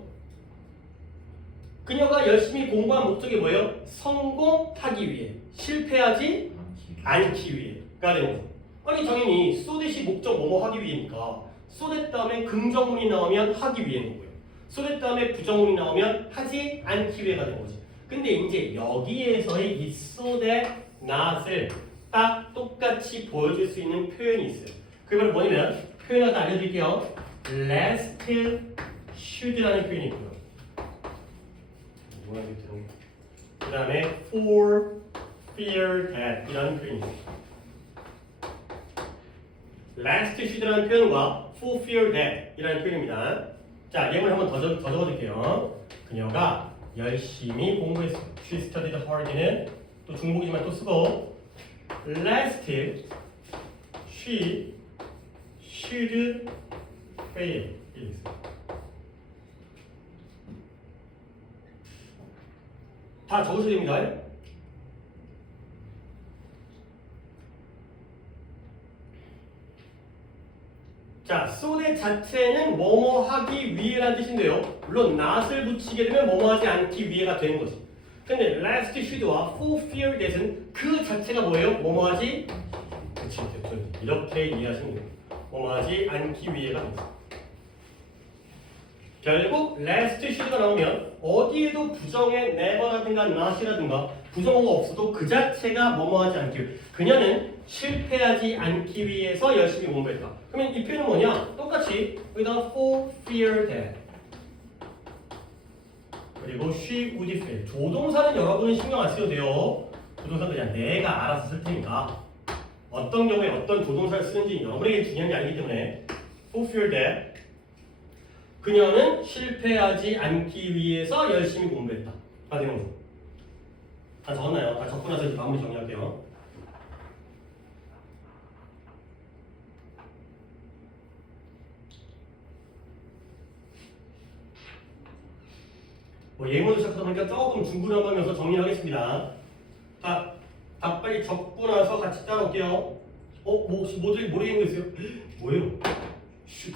그녀가 열심히 공부한 목적이 뭐예요? 성공하기 위해. 실패하지 않기 위해가 되는 거죠. 아니 당연히 so that이 목적 뭐뭐 하기 위해니까 so that 다음에 긍정문이 나오면 하기 위해인 거고요. so that 다음에 부정문이 나오면 하지 않기 위해가 되는 거지. 근데 이제 여기에서의 이 so that not을 딱 똑같이 보여줄 수 있는 표현이 있어요. 그게 바로 뭐냐면 표현 하나 알려드릴게요. lest should라는 표현이 있고요. 그 다음에 for fear that 이라는 표현입니다. last should라는 표현과 for fear that 이라는 표현입니다. 자, 예문을 한번 더 적어줄게요. 그녀가 열심히 공부했어요. She studied hard는 또 중복이지만 또 쓰고 last she should fail 이렇게 있어요. 다 적으셔야 됩니다. 자, so that 자체는 뭐뭐 하기 위해라는 뜻인데요. 물론 not을 붙이게 되면 뭐뭐 하지 않기 위해가 되는 거지. 근데 last should와 for fear that은 그 자체가 뭐예요? 뭐뭐 하지? 그치, 이렇게 이해하시면 돼요. 뭐뭐 하지 않기 위해가 됩니다. 결국 last should가 나오면 어디에도 부정의 never라든가 not이라든가 부정어가 없어도 그 자체가 뭐뭐 하지 않기 위해. 그녀는 실패하지 않기 위해서 열심히 공부했다. 그러면 이 표현은 뭐냐? 똑같이 여기다가 for fear that 그리고 she would fail. 조동사는 여러분은 신경 안 쓰셔도 돼요. 조동사는 그냥 내가 알아서 쓸 테니까 어떤 경우에 어떤 조동사를 쓰는지 여러분에게 중요한 게 아니기 때문에 for fear that 그녀는 실패하지 않기 위해서 열심히 공부했다. 다 되는 거죠. 다 적었나요? 다 적고 나서 이제 마무리 정리할게요. 예문을 시작하다 보니까 조금 중구난방해서 정리하겠습니다. 자, 다 빨리 적고 나서 같이 따라올게요. 뭐 혹시 모르겠는 거 있어요? 뭐예요?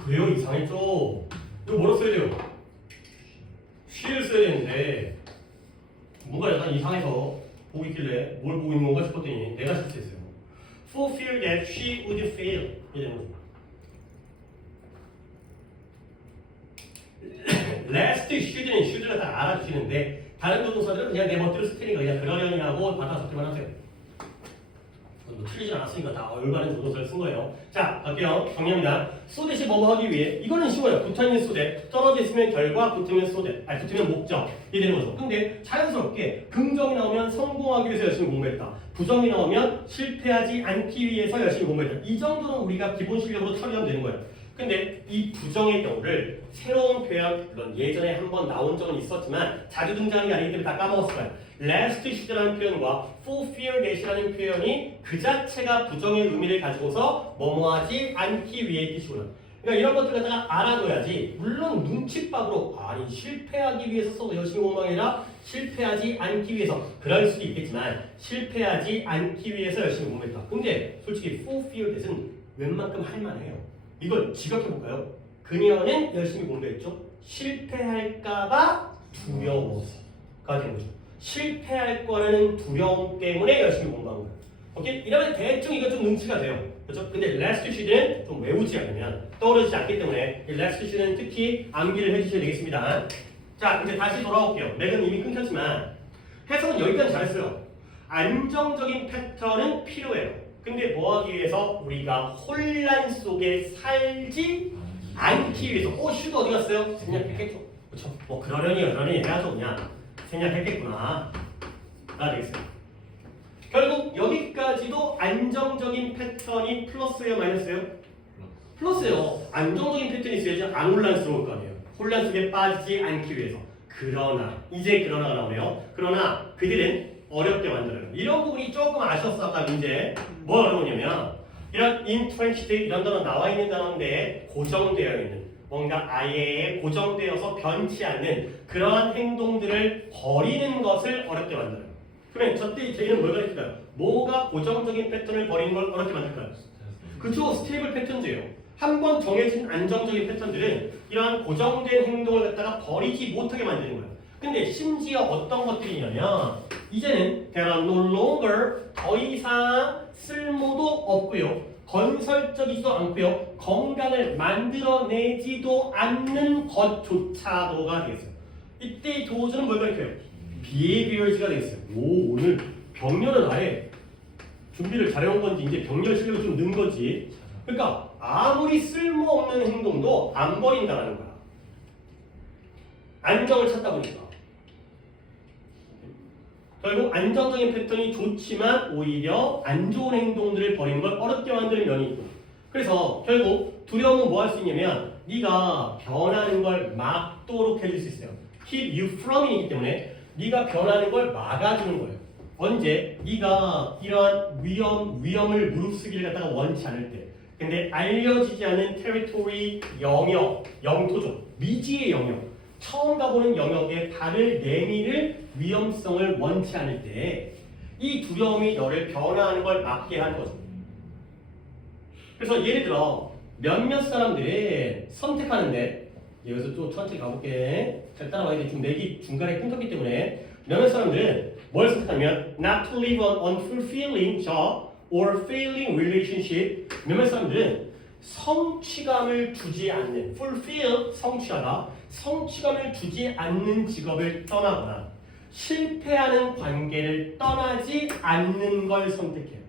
그래요? 이상했죠? 이거 뭐라 써야 돼요? she를 써야 되는데 뭔가 약간 이상해서 보고 있길래 뭘 보고 있는 건가 싶었더니 내가 실수했어요. For fear that she would fail 이게 되는 거죠. last should는 should를 다 알아주시는데 다른 조동사들은 그냥 내 멋대로 쓸 테니까 그냥 그러려니 하고 받아 적기만 하세요. 뭐 틀리지 않았으니까 다 올바른 조동사를 쓴 거예요. 자, 갈게요. 정리합니다. so that이 뭐뭐 하기 위해 이거는 쉬워요. 붙어있는 so that 떨어져 있으면 결과, 붙으면 so that 붙으면 목적 이게 되는 거죠. 근데 자연스럽게 긍정이 나오면 성공하기 위해서 열심히 공부했다. 부정이 나오면 실패하지 않기 위해서 열심히 공부했다. 이 정도는 우리가 기본 실력으로 처리하면 되는 거예요. 근데 이 부정의 경우를 새로운 표현, 물론 예전에 한번 나온 적은 있었지만 자주 등장하는 게 아니기 때문에 다 까먹었을 거예요. last should라는 표현과 for fear that이라는 표현이 그 자체가 부정의 의미를 가지고서 뭐뭐하지 않기 위해의 뜻이구나. 그러니까 이런 것들 갖다가 알아둬야지. 물론 눈칫밥으로 아니 실패하기 위해서 써도 열심히 공부하는 게 아니라 실패하지 않기 위해서 그럴 수도 있겠지만 실패하지 않기 위해서 열심히 공부했다. 근데 솔직히 for fear that은 웬만큼 할만해요. 이걸 지각해볼까요? 그녀는 열심히 공부했죠. 실패할까봐 두려워서가 되는 거죠. 실패할 거라는 두려움 때문에 열심히 공부한 거예요. 오케이? 이러면 대충 이거 좀 눈치가 돼요. 그렇죠? 근데 last should는 좀 외우지 않으면 떠오르지 않기 때문에 이 last should는 특히 암기를 해주셔야 되겠습니다. 자, 이제 다시 돌아올게요. 맥은 이미 끊겼지만 해석은 여기까지 잘했어요. 안정적인 패턴은 필요해요. 근데 뭐 하기 위해서? 우리가 혼란 속에 살지 않기 위해서. 슈도 어디 갔어요? 생략했겠죠. 그렇죠? 그러려니 해야죠. 그냥 생략했겠구나. 되겠어요. 결국 여기까지도 안정적인 패턴이 플러스예요, 마이너스예요? 플러스예요. 안정적인 패턴이 있어야지 안 혼란스러울 거 아니에요. 혼란 속에 빠지지 않기 위해서. 그러나 이제 그러나가 나오네요. 그러나 그들은 어렵게 만들어요. 이런 부분이 조금 아쉬웠어. 아까 문제 뭐 어려우냐면 이런 entrenched 이런 단어 나와 있는 단어인데 고정되어 있는 뭔가 아예 고정되어서 변치 않는 그러한 행동들을 버리는 것을 어렵게 만들어요. 그러면 저때 저희는 뭘 가르칠까요? 뭐가 고정적인 패턴을 버리는 걸 어렵게 만들까요? 그쵸, 스테이블 패턴즈예요. 한번 정해진 안정적인 패턴들은 이러한 고정된 행동을 갖다가 버리지 못하게 만드는 거예요. 근데 심지어 어떤 것들이냐면 이제는 there are no longer 더 이상 쓸모도 없고요. 건설적이지도 않고요. 건강을 만들어내지도 않는 것조차도가 되겠어요. 이때 이 도저는 뭘 가르쳐요? behaviors가 되겠어요. 오늘 병렬은 아예 준비를 잘해온 건지 이제 병렬 실력이 좀 는 거지. 그러니까 아무리 쓸모없는 행동도 안 버린다는 거야. 안정을 찾다 보니까. 결국 안정적인 패턴이 좋지만 오히려 안 좋은 행동들을 벌이는 걸 어렵게 만드는 면이 있고 그래서 결국 두려움은 뭐 할 수 있냐면 네가 변하는 걸 막도록 해줄 수 있어요. keep you from이기 때문에 네가 변하는 걸 막아주는 거예요. 언제? 네가 이러한 위험을 무릅쓰기를 갖다가 원치 않을 때 근데 알려지지 않은 테리토리 영토죠. 미지의 영역 처음 가보는 영역에 발을 내밀을 위험성을 원치 않을 때 이 두려움이 너를 변화하는 걸 막게 하는 거죠. 그래서 예를 들어 몇몇 사람들이 선택하는데 여기서 좀 천천히 가볼게. 잘 따라와야 돼. 지금 맥이 중간에 끊겼기 때문에 몇몇 사람들은 뭘 선택하면 not to live an unfulfilling job or failing relationship 몇몇 사람들은 성취감을 주지 않는 fulfill 성취하다 성취감을 주지 않는 직업을 떠나거나 실패하는 관계를 떠나지 않는 걸 선택해요.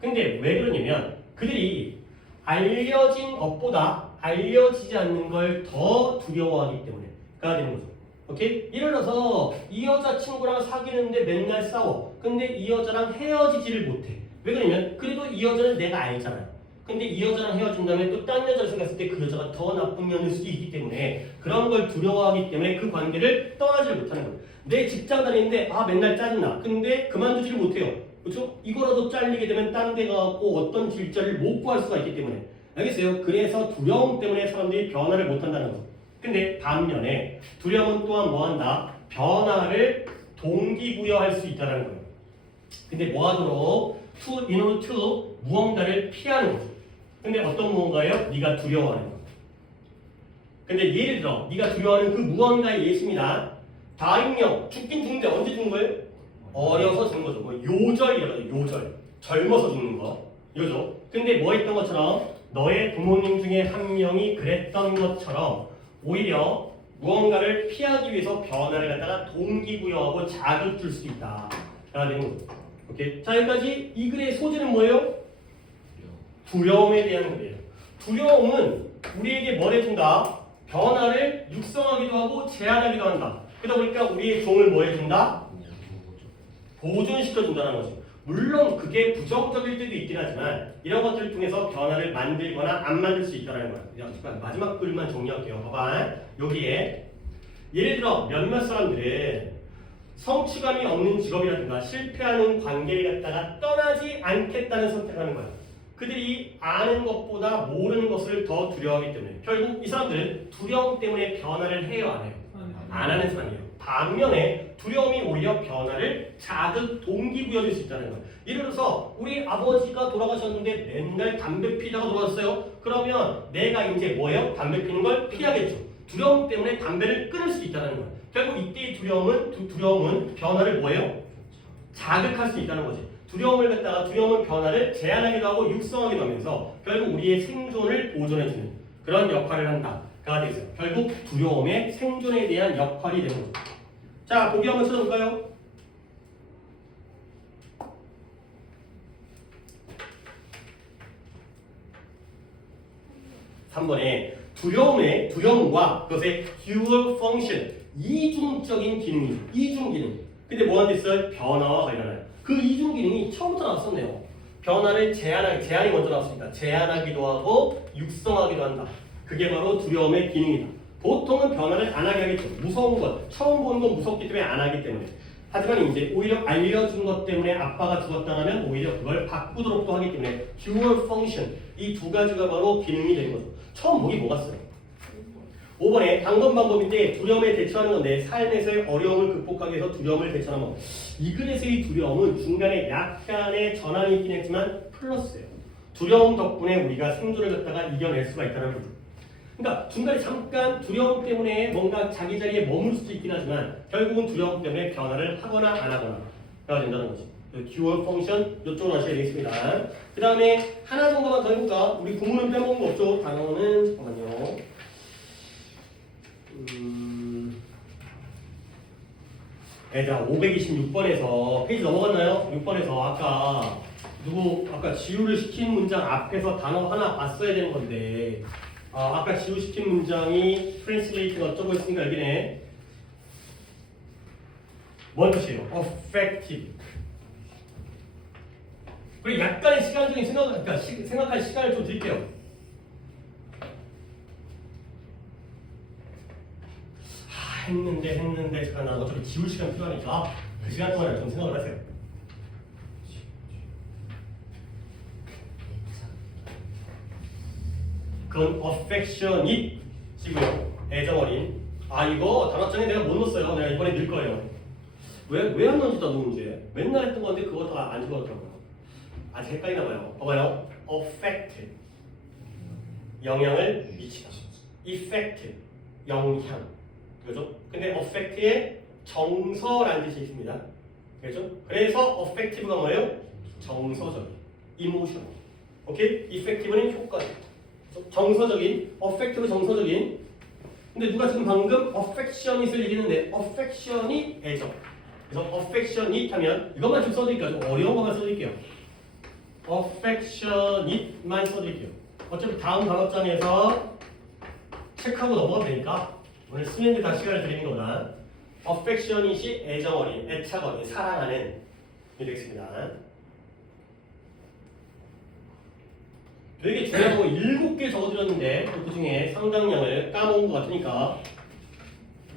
근데 왜 그러냐면 그들이 알려진 것보다 알려지지 않는 걸 더 두려워하기 때문에가 되는 거죠. 오케이? 예를 들어서 이 여자 친구랑 사귀는데 맨날 싸워. 근데 이 여자랑 헤어지지를 못해. 왜 그러냐면 그래도 이 여자는 내가 알잖아요. 근데 이 여자랑 헤어진 다음에 또 딴 여자를 생각했을 때 그 여자가 더 나쁜 년일 수도 있기 때문에 그런 걸 두려워하기 때문에 그 관계를 떠나지를 못하는 거예요. 내 직장 다니는데 맨날 짜증나. 근데 그만두지를 못해요. 그렇죠? 이거라도 잘리게 되면 딴 데 가고 어떤 질자를 못 구할 수가 있기 때문에 알겠어요? 그래서 두려움 때문에 사람들이 변화를 못한다는 거죠. 근데 반면에 두려움은 또한 뭐한다? 변화를 동기부여할 수 있다는 거예요. 근데 뭐하도록? in order to 무언가를 피하는 거죠. 근데 어떤 무언가예요? 네가 두려워하는 거. 근데 예를 들어 네가 두려워하는 그 무언가의 예시입니다. 다임령 죽긴 죽는데 언제 죽는 거예요? 어려서 죽는 거죠. 뭐 요절이라고 해요. 요절. 젊어서 죽는 거. 이거죠. 근데 뭐 했던 것처럼 너의 부모님 중에 한 명이 그랬던 것처럼 오히려 무언가를 피하기 위해서 변화를 갖다가 동기부여하고 자극 줄 수 있다. 라는 거죠. 오케이. 자, 여기까지 이 글의 소재는 뭐예요? 두려움에 대한 글이에요. 두려움은 우리에게 뭘 해준다? 변화를 육성하기도 하고 제한하기도 한다. 그러다 보니까 우리의 종을 뭐 해준다? 보존시켜준다는 거죠. 물론 그게 부정적일 때도 있긴 하지만 이런 것들을 통해서 변화를 만들거나 안 만들 수 있다는 거예요. 마지막 글만 정리할게요. 봐봐. 여기에 예를 들어 몇몇 사람들은 성취감이 없는 직업이라든가 실패하는 관계를 갖다가 떠나지 않겠다는 선택을 하는 거야. 그들이 아는 것보다 모르는 것을 더 두려워하기 때문에 결국 이 사람들은 두려움 때문에 변화를 해요, 안 해요? 안 하는 사람이에요. 반면에 두려움이 오히려 변화를 자극, 동기부여줄 수 있다는 거예요. 예를 들어서 우리 아버지가 돌아가셨는데 맨날 담배 피다가 돌아갔어요. 그러면 내가 이제 뭐예요? 담배 피는 걸 피하겠죠. 두려움 때문에 담배를 끊을 수 있다는 거예요. 결국 이때의 두려움은 변화를 뭐예요? 자극할 수 있다는 거지. 두려움은 변화를 제한하기도 하고 육성하기도 하면서 결국 우리의 생존을 보존해주는 그런 역할을 한다가 되겠어요. 결국 두려움의 생존에 대한 역할이 되는 거죠. 자, 보기 한번 쳐볼까요? (3번에) 두려움과 그것의 dual function 이중적인 기능이죠. 이중 기능. 근데 뭐한테 있어요? 변화와 관련하여. 그 이중 기능이 처음부터 나왔었네요. 변화를 제한이 먼저 나왔습니다. 제한하기도 하고 육성하기도 한다. 그게 바로 두려움의 기능이다. 보통은 변화를 안 하게 하겠죠. 무서운 것, 처음 보는 건 무섭기 때문에 안 하기 때문에. 하지만 이제 오히려 알려준 것 때문에 아빠가 죽었다면 오히려 그걸 바꾸도록도 하기 때문에 dual function 이 두 가지가 바로 기능이 되는 거죠. 처음 보기 뭐가 써요? 5번에 방법인데 두려움에 대처하는 건데 삶에서의 어려움을 극복하기 위해서 두려움을 대처하는 것. 이 글에서의 두려움은 중간에 약간의 전환이 있긴 했지만 플러스예요. 두려움 덕분에 우리가 생존을 갖다가 이겨낼 수가 있다는 거죠. 그러니까 중간에 잠깐 두려움 때문에 뭔가 자기 자리에 머물 수도 있긴 하지만 결국은 두려움 때문에 변화를 하거나 안 하거나가 된다는 거지. dual function 이쪽으로 하셔야 되겠습니다. 그 다음에 하나 정도만 더 해볼까? 우리 구문은 빼먹은 거 없죠? 단어는 잠깐만요. 자, 526번에서 페이지 넘어갔나요? 6번에서 아까 지우를 시킨 문장 앞에서 단어 하나 봤어야 되는 건데 아까 지우시킨 문장이 트랜스레이트가 어쩌고 했으니까 여기네. 뭔 뜻이에요? effective. 그리고 약간의 시간적인 그러니까 생각할 시간을 좀 드릴게요. 했는데 잠깐 나 어차피 지울 시간 필요하니까 그 시간 동안에 좀 생각을 하세요. 그건 affectionate이고요. 애정어린. 아 이거 단어장에 내가 못 넣었어요. 내가 이번에 넣을 거예요. 왜 안 넣은지 다 누군지. 맨날 했던 건데 그거 다 안 집어넣더라고요. 아직 헷갈리나 봐요. 봐봐요. affect 영향을 미치다. effect 영향. 그죠? 근데 affect의 정서라는 뜻이 있습니다. 그죠? 그래서 affective가 뭐예요? 정서적인, emotion. 오케이? effective는 효과. 정서적인, affective 정서적인. 근데 누가 지금 방금 affectionate을 얘기했는데 affection이 애정. 그래서 affectionate 하면 이것만 좀 써드릴게요. 좀 어려운 것만 써드릴게요. affectionate만 써드릴게요. 어차피 다음 단어장에서 체크하고 넘어가면 되니까 오늘 쓰는데 다 시간을 드리는 거보다 affectionate이 애정어린, 애착어린, 사랑하는 이 되겠습니다. 되게 중요한 거 7개 적어드렸는데 그 중에 상당량을 까먹은 것 같으니까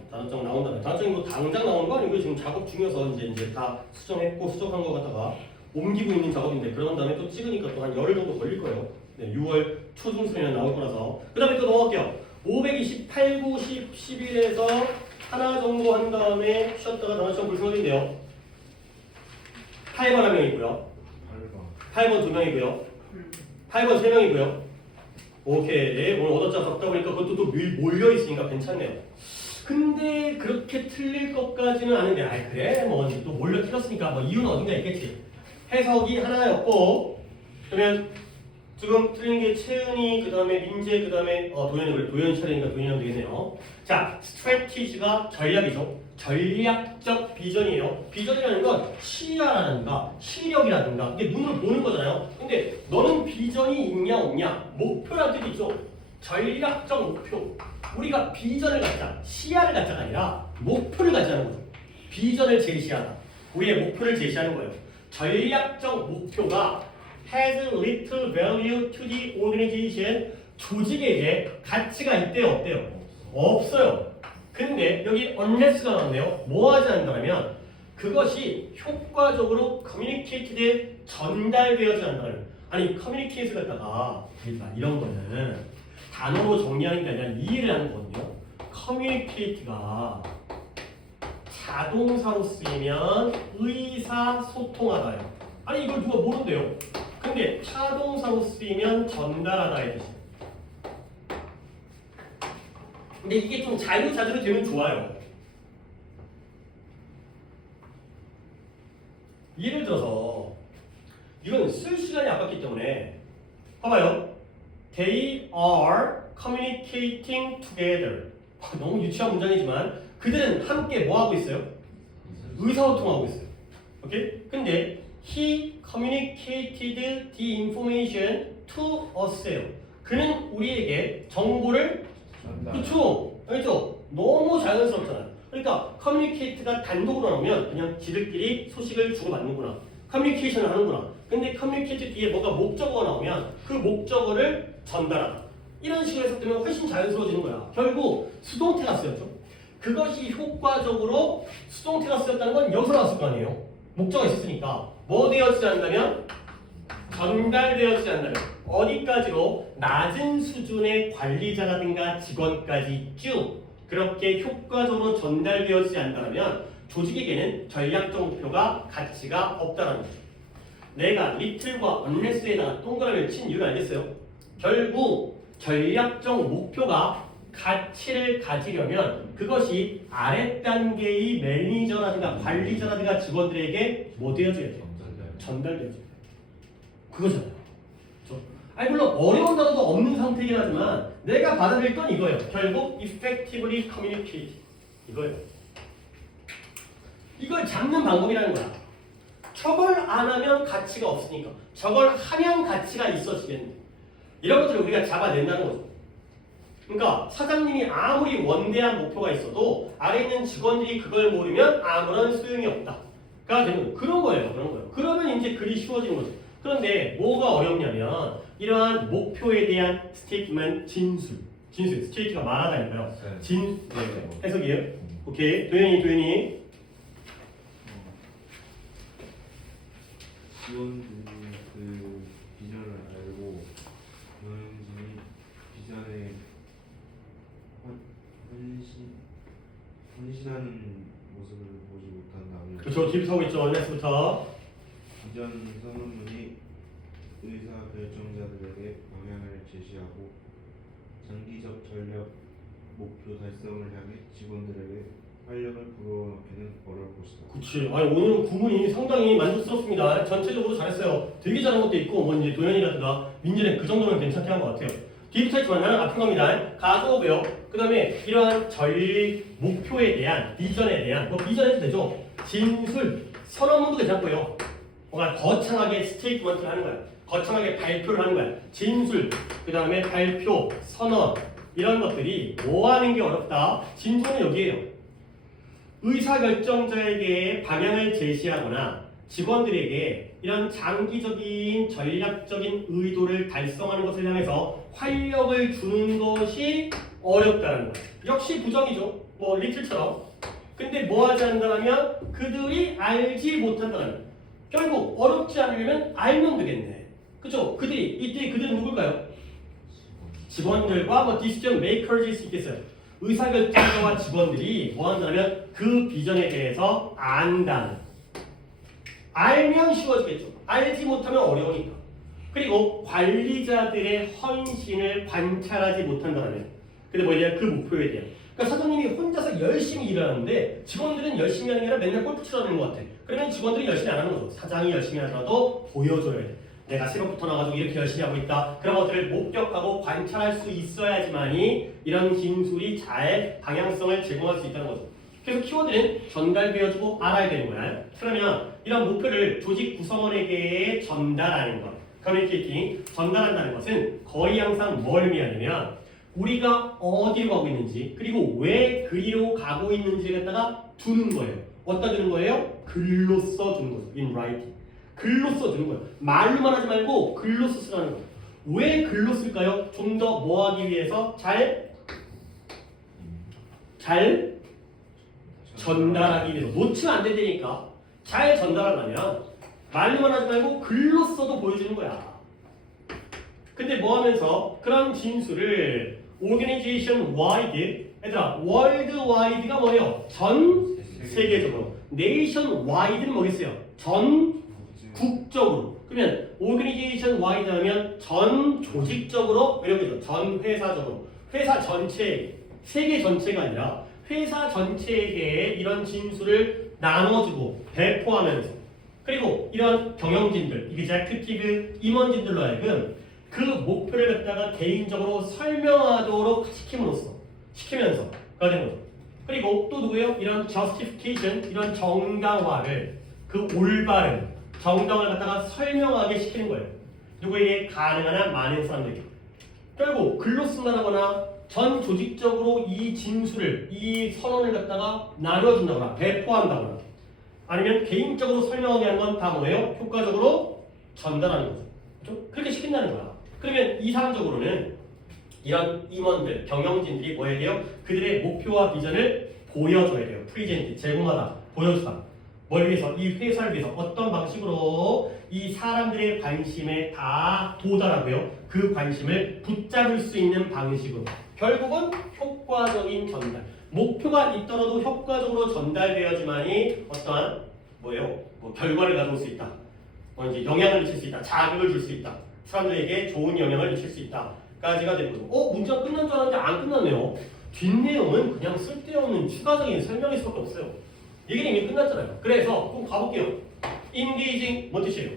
단어장 나온다면 단어장이 뭐 당장 나오는 거 아니고 지금 작업 중이어서 이제 다 수정했고 수정한 거 갖다가 옮기고 있는 작업인데 그런 다음에 또 찍으니까 또 한 열흘 정도 걸릴 거예요. 네, 6월 초중순에 나올 거라서 그 다음에 또 넘어갈게요. 528, 9, 10, 11에서 하나 정도 한 다음에 쉬었다가 단어장 불성어인데요. 8번 한 명이고요. 8번 2명이고요. 8번 3명이고요. 오케이. 오늘 얻었자 적다 보니까 그것도 또 몰려있으니까 괜찮네요. 근데 그렇게 틀릴 것까지는 아닌데 그래 뭐 또 몰려 틀렸으니까 뭐 이유는 어딘가 있겠지. 해석이 하나였고 그러면 지금 틀린 게 채은이 그 다음에 민재 그 다음에 도현이 그래 도현이 차례니까 도현이 하면 되겠네요. 자, 스트래티지가 전략이죠. 전략적 비전이에요. 비전이라는 건 시야라든가 시력이라든가 이게 눈으로 보는 거잖아요. 근데 너는 비전이 있냐 없냐 목표라는 뜻이 있죠. 전략적 목표. 우리가 비전을 갖자, 시야를 갖자가 아니라 목표를 갖자는 거죠. 비전을 제시하다. 우리의 목표를 제시하는 거예요. 전략적 목표가 has little value to the organization. 조직에게 가치가 있대요, 없대요? 없어요. 근데 여기 unless가 나왔네요. 뭐 하지 않는다면 그것이 효과적으로 communicated에 전달되어지 않는다면 아니 communicate 갖다가 이런 거는 단어로 정리하는 게 아니라 이해를 하는 거거든요. communicate가 자동사로 쓰이면 의사소통하다예요. 아니 이걸 누가 모른대요. 근데 타동사로 쓰이면 전달하다의 뜻이에요. 근데 이게 좀 자유자재로 되면 좋아요. 예를 들어서 이건 쓸 시간이 아깝기 때문에 봐봐요. They are communicating together. 너무 유치한 문장이지만 그들은 함께 뭐 하고 있어요? 의사소통하고 있어요. 오케이? 근데 he communicated the information to us예요. 그는 우리에게 정보를 그렇죠. 알죠? 너무 자연스럽잖아요. 그러니까 communicate가 단독으로 나오면 그냥 지들끼리 소식을 주고받는구나. communication을 하는구나. 근데 communicate 뒤에 뭐가 목적어가 나오면 그 목적어를 전달하다. 이런 식으로 해석되면 훨씬 자연스러워지는 거야. 결국 수동태가 쓰였죠. 그것이 효과적으로 수동태가 쓰였다는 건 여기서 나왔을 거 아니에요. 목적어가 있었으니까. 뭐 되어지지 않는다면? 전달되어지지 않는다면 어디까지로? 낮은 수준의 관리자라든가 직원까지 쭉 그렇게 효과적으로 전달되어지지 않는다면 조직에게는 전략적 목표가 가치가 없다는 거죠. 내가 little과 unless에다가 동그라미를 친 이유를 알겠어요? 결국 전략적 목표가 가치를 가지려면 그것이 아랫단계의 매니저라든가 관리자라든가 직원들에게 뭐 되어줘야 돼요? 전달되어줘야 돼요. 그거잖아요. 그렇죠? 아니 물론 어려운 단어도 없는 상태이긴 하지만 내가 받아들일 건 이거예요. 결국 effectively communicate 이거예요. 이걸 잡는 방법이라는 거야. 저걸 안 하면 가치가 없으니까 저걸 하면 가치가 있어지겠네. 이런 것들을 우리가 잡아낸다는 거죠. 그러니까 사장님이 아무리 원대한 목표가 있어도 아래 있는 직원들이 그걸 모르면 아무런 소용이 없다가 되는 그런 거예요. 그런 거예요. 그러면 이제 글이 쉬워지는 거죠. 그런데 뭐가 어렵냐면 이러한 목표에 대한 스테이트먼트 진술 스테이트가 말하다니까요. 해석이에요. 오케이. 도현이 지원군이 그 비전을 알고 경영진이 비전에 헌신하는 모습을 보지 못한다면 그렇죠. 뒤부터 하고 있죠. 원래부터 비전 선언문이 의사 결정자들에게 방향을 제시하고 장기적 전략 목표 달성을 향해 직원들에게 활력을 불어넣기는 어려울 것이다. 그치. 아니 오늘 구문이 상당히 만족스럽습니다. 전체적으로 잘했어요. 되게 잘한 것도 있고 뭐 이제 도현이라든가 민지는 그 정도면 괜찮게 한 것 같아요. 뒤부터 했지만 나는 앞으로 갑니다. 가져오고요. 그 다음에 이러한 목표에 대한 비전에 대한 뭐 비전 해도 되죠. 진술 선언문도 괜찮고요. 뭔가 거창하게 스테이트먼트를 하는 거야. 거창하게 발표를 하는 거야. 진술 그 다음에 발표 선언 이런 것들이 뭐 하는 게 어렵다. 진술은 여기에요. 의사결정자에게 방향을 제시하거나 직원들에게 이런 장기적인 전략적인 의도를 달성하는 것을 향해서 활력을 주는 것이 어렵다는 거예요. 역시 부정이죠. 뭐 리틀처럼. 근데 뭐 하지 않는다면 그들이 알지 못한다는 결국 어렵지 않으려면 알면 되겠네. 그죠? 이때 그들은 누굴까요? 직원들과 뭐 디시전 메이커즈일 수 있겠어요. 의사결정자와 직원들이 뭐 한다면 그 비전에 대해서 안다는. 알면 쉬워지겠죠. 알지 못하면 어려우니까. 그리고 관리자들의 헌신을 관찰하지 못한다면. 근데 뭐냐 그 목표에 대한. 그러니까 사장님이 혼자서 열심히 일을 하는데 직원들은 열심히 하는 게 아니라 맨날 골프 치러 다니는 것 같아. 그러면 직원들이 열심히 안 하는 거죠. 사장이 열심히 하더라도 보여줘야 돼. 내가 새벽부터 나가지고 이렇게 열심히 하고 있다. 그런 것들을 목격하고 관찰할 수 있어야지만이 이런 진술이 잘 방향성을 제공할 수 있다는 거죠. 그래서 키워드는 전달되어주고 알아야 되는 거야. 그러면 이런 목표를 조직 구성원에게 전달하는 것. 커뮤니케이팅, 전달한다는 것은 거의 항상 뭘 의미하냐면 우리가 어디로 가고 있는지 그리고 왜 그리로 가고 있는지를 갖다가 두는 거예요. 어디다 두는 거예요? 글로 써주는 거죠. In writing. 글로 써주는 거예요. 말로만 하지 말고 글로 쓰라는 거예요. 왜 글로 쓸까요? 좀 더 뭐 하기 위해서 잘 전달하기 위해서. 놓치면 안 된다니까. 잘 전달하려면 말로만 하지 말고 글로 써도 보여주는 거야. 근데 뭐 하면서 그런 진술을 organization wide, 얘들아 world wide가 뭐예요? 전 세계적으로. nation wide는 뭐겠어요? 전 국적으로. 그러면 organization wide 하면 전 조직적으로 이렇게죠. 전 회사적으로. 회사 전체, 세계 전체가 아니라 회사 전체에게 이런 진술을 나눠주고 배포하면서 그리고 이런 경영진들, executive 임원진들로 하여금 그 목표를 갖다가 개인적으로 설명하도록 시키면서 그가 된 거죠. 그리고 또 누구예요? 이런 justification, 이런 정당화를 그 올바른 정당을 갖다가 설명하게 시키는 거예요. 누구에게 가능한 한 많은 사람들에게. 결국 글로 쓴다거나 전 조직적으로 이 진술을, 이 선언을 갖다가 나눠준다거나 배포한다거나 아니면 개인적으로 설명하게 하는 건 다 뭐예요? 효과적으로 전달하는 거죠. 그렇죠? 그렇게 시킨다는 거야. 그러면 이상적으로는 이런 임원들, 경영진들이 뭐 해야 돼요? 그들의 목표와 비전을 보여줘야 돼요. 프리젠트, 제공하다, 보여주다. 뭘 위해서? 이 회사를 위해서 어떤 방식으로 이 사람들의 관심에 다 도달하고요. 그 관심을 붙잡을 수 있는 방식으로. 결국은 효과적인 전달. 목표가 있더라도 효과적으로 전달되어야지만이 어떠한 뭐예요? 뭐 결과를 가져올 수 있다. 뭐 이제 영향을 미칠 수 있다. 자극을 줄 수 있다. 사람들에게 좋은 영향을 미칠 수 있다. 까지가 되는 거죠. 문제가 끝난 줄 알았는데 안 끝났네요. 뒷내용은 그냥 쓸데없는 추가적인 설명일 수밖에 없어요. 얘기는 이미 끝났잖아요. 그래서 꼭 가볼게요. engaging 뭔 뜻이에요?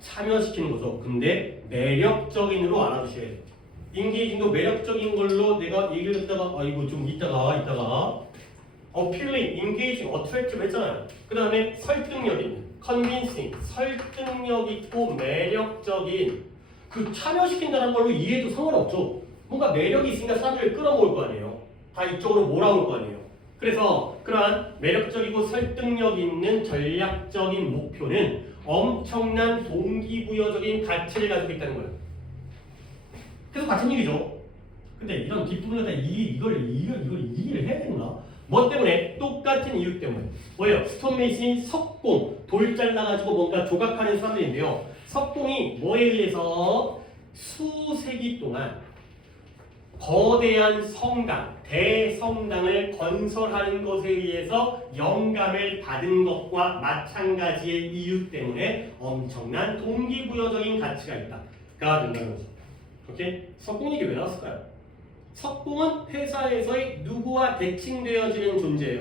참여시키는 거죠. 근데 매력적인으로 알아두셔야 돼요. engaging도 매력적인 걸로 내가 얘기를 듣다가 이거 좀 이따가 appealing, engaging, attractive 했잖아요. 그 다음에 설득력 있는, convincing, 설득력 있고 매력적인 그 참여시킨다는 걸로 이해해도 상관없죠. 뭔가 매력이 있으니까 사람들을 끌어모을 거 아니에요. 다 이쪽으로 몰아올 거 아니에요. 그래서 그러한 매력적이고 설득력 있는 전략적인 목표는 엄청난 동기부여적인 가치를 가지고 있다는 거예요. 계속 같은 얘기죠. 근데 이런 뒷부분에다 이걸 이해를 해야 되나? 뭐 때문에? 똑같은 이유 때문에. 뭐예요? 스톤메이슨이 석공, 돌 잘라가지고 뭔가 조각하는 사람들인데요. 석공이 뭐에 의해서 수세기 동안 거대한 성당, 대성당을 건설하는 것에 의해서 영감을 받은 것과 마찬가지의 이유 때문에 엄청난 동기부여적인 가치가 있다가 된다는 거죠. 오케이? 석공 얘기 왜 나왔을까요? 석공은 회사에서의 누구와 대칭되어지는 존재예요.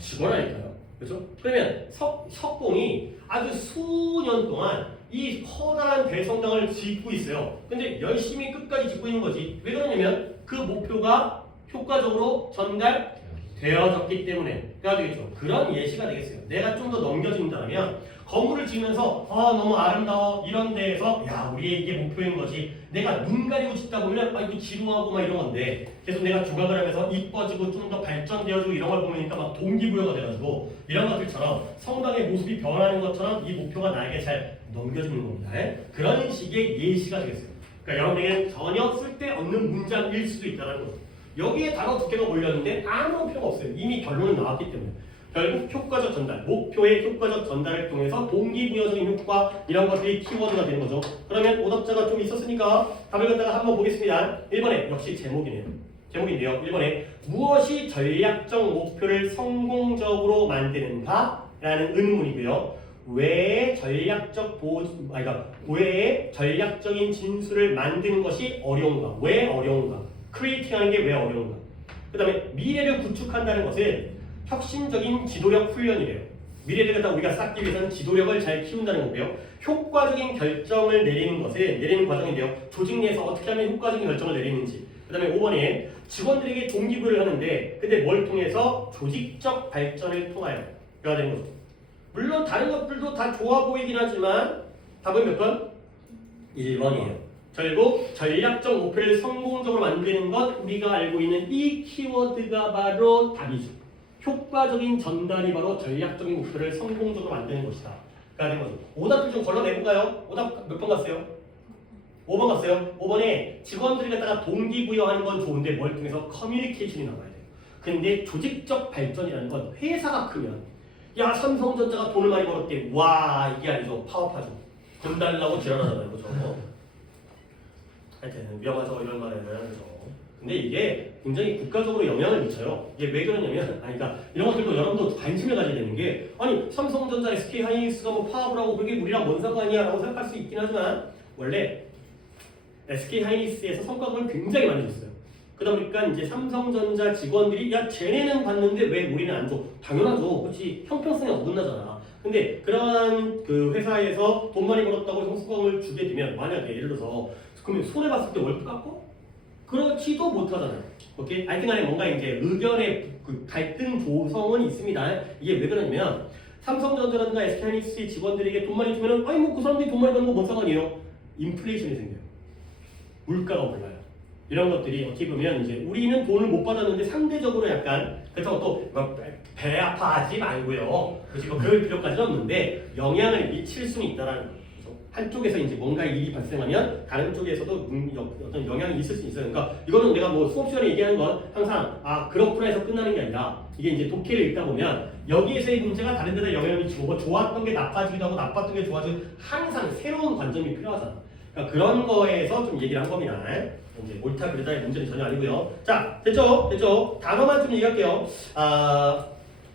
직원이니까요. 그렇죠? 그러면 석공이 아주 수년 동안 이 커다란 대성당을 짓고 있어요. 근데 열심히 끝까지 짓고 있는 거지. 왜 그러냐면 그 목표가 효과적으로 전달되어졌기 때문에가 되겠죠. 그런 예시가 되겠어요. 내가 좀 더 넘겨진다면 건물을 지으면서 너무 아름다워 이런 데에서 야 우리의 이게 목표인 거지. 내가 눈 가리고 짓다 보면 이거 지루하고 막 이런 건데 계속 내가 조각을 하면서 이뻐지고 좀 더 발전되어지고 이런 걸 보니까 막 동기부여가 돼가지고 이런 것들처럼 성당의 모습이 변하는 것처럼 이 목표가 나에게 잘 넘겨지는 겁니다. 그런 식의 예시가 되겠어요. 그러니까 여러분에게 전혀 쓸데없는 문장일 수도 있다는 거죠. 여기에 단어 두 개가 몰렸는데 아무 필요가 없어요. 이미 결론은 나왔기 때문에. 결국 효과적 전달, 목표의 효과적 전달을 통해서 동기부여적인 효과 이런 것들이 키워드가 되는 거죠. 그러면 오답자가 좀 있었으니까 답을 갖다가 한번 보겠습니다. 1번에 역시 제목인데요. 1번에 무엇이 전략적 목표를 성공적으로 만드는가? 라는 의문이고요. 왜 전략적인 진술을 만드는 것이 어려운가? 왜 어려운가? 크리에이팅하는 게 왜 어려운가? 그 다음에 미래를 구축한다는 것은 혁신적인 지도력 훈련이래요. 미래를 갖다 우리가 쌓기 위해서는 지도력을 잘 키운다는 거고요. 효과적인 결정을 내리는 과정인데요. 조직 내에서 어떻게 하면 효과적인 결정을 내리는지. 그 다음에 5번에 직원들에게 동기부여를 하는데 근데 뭘 통해서? 조직적 발전을 통하여 가 되는 거죠. 물론 다른 것들도 다 좋아 보이긴 하지만 답은 몇 번? 1번이에요. 결국 전략적 목표를 성공적으로 만드는 것 우리가 알고 있는 이 키워드가 바로 답이죠. 효과적인 전달이 바로 전략적인 목표를 성공적으로 만드는 것이다. 가 된 거죠. 오답을 좀 걸러내볼까요? 오답 몇 번 갔어요? 5번 갔어요. 5번에 직원들이 갖다가 동기부여하는 건 좋은데 뭘 통해서 커뮤니케이션이 나와야 돼요. 근데 조직적 발전이라는 건 회사가 크면 야 삼성전자가 돈을 많이 벌었대. 와 이게 아니죠. 파업하죠. 돈 달라고 지랄하잖아요. 그죠? 하여튼 위험하죠. 이런 말을 하죠. 근데 이게 굉장히 국가적으로 영향을 미쳐요. 이게 왜 그러냐면, 그러니까 이런 것들도 여러분도 관심을 가져야 되는 게, 아니 삼성전자, SK 하이닉스가 뭐 파업을 하고 그게 우리랑 뭔 상관이야라고 생각할 수 있긴 하지만 원래 SK 하이닉스에서 성과금을 굉장히 많이 줬어요. 그러다 보니까 이제 삼성전자 직원들이 야 쟤네는 받는데 왜 우리는 안 줘? 당연하죠. 그렇지 형평성이 어긋나잖아. 근데 그러한 그 회사에서 돈 많이 벌었다고 성과금을 주게 되면 만약에 예를 들어서 그러면 손해 봤을 때 월급 깎고? 그렇지도 못하잖아요. 오케이? 하여튼간에 뭔가 이제 의견의 그 갈등 조성은 있습니다. 이게 왜 그러냐면 삼성전자라든가 SK하이닉스의 직원들에게 돈 많이 주면은 아니 뭐 그 사람들이 돈 많이 받는 거 뭔 상관이에요? 인플레이션이 생겨요. 물가가 올라요. 이런 것들이 어떻게 보면 이제 우리는 돈을 못 받았는데 상대적으로 약간 그렇다고 또 배 아파하지 말고요. 그렇지 뭐 그럴 필요까지는 없는데 영향을 미칠 수는 있다라는 거죠. 한쪽에서 이제 뭔가 일이 발생하면 다른 쪽에서도 어떤 영향이 있을 수 있어요. 그러니까 이거는 내가 뭐 수업 시간에 얘기하는 건 항상 그렇구나 해서 끝나는 게 아니라 이게 이제 독해를 읽다 보면 여기에서의 문제가 다른 데다 영향을 미치고 뭐 좋았던 게 나빠지기도 하고 나빴던 게 좋아지고 항상 새로운 관점이 필요하잖아. 그러니까 그런 거에서 좀 얘기를 한 겁니다. 이제 옳다 그르다의 문제는 전혀 아니고요. 자 됐죠? 단어만 좀 얘기할게요.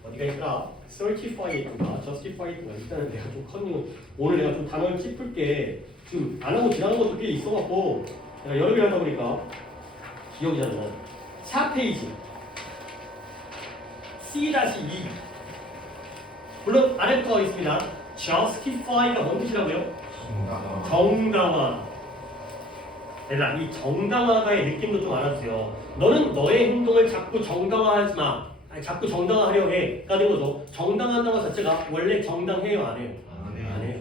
어디가 있더라? certified인가 justified인가 일단은 내가 좀 컨닝을 오늘 내가 좀 단어를 짚을 게 지금 안 하고 지나간 것도 꽤 있어갖고 내가 여러 개 하다 보니까 기억이 잘 안 나요. 4페이지 C-2 물론 아래부터 하겠습니다. justify가 뭔 뜻이라고요? 정당화. 얘들아 이 정당화가의 느낌도 좀 알아주세요. 너는 너의 행동을 자꾸 정당화하지 마. 자꾸 정당화하려 해가 된 거죠. 정당한다는 것 자체가 원래 정당해요 안 해요? 안 해요.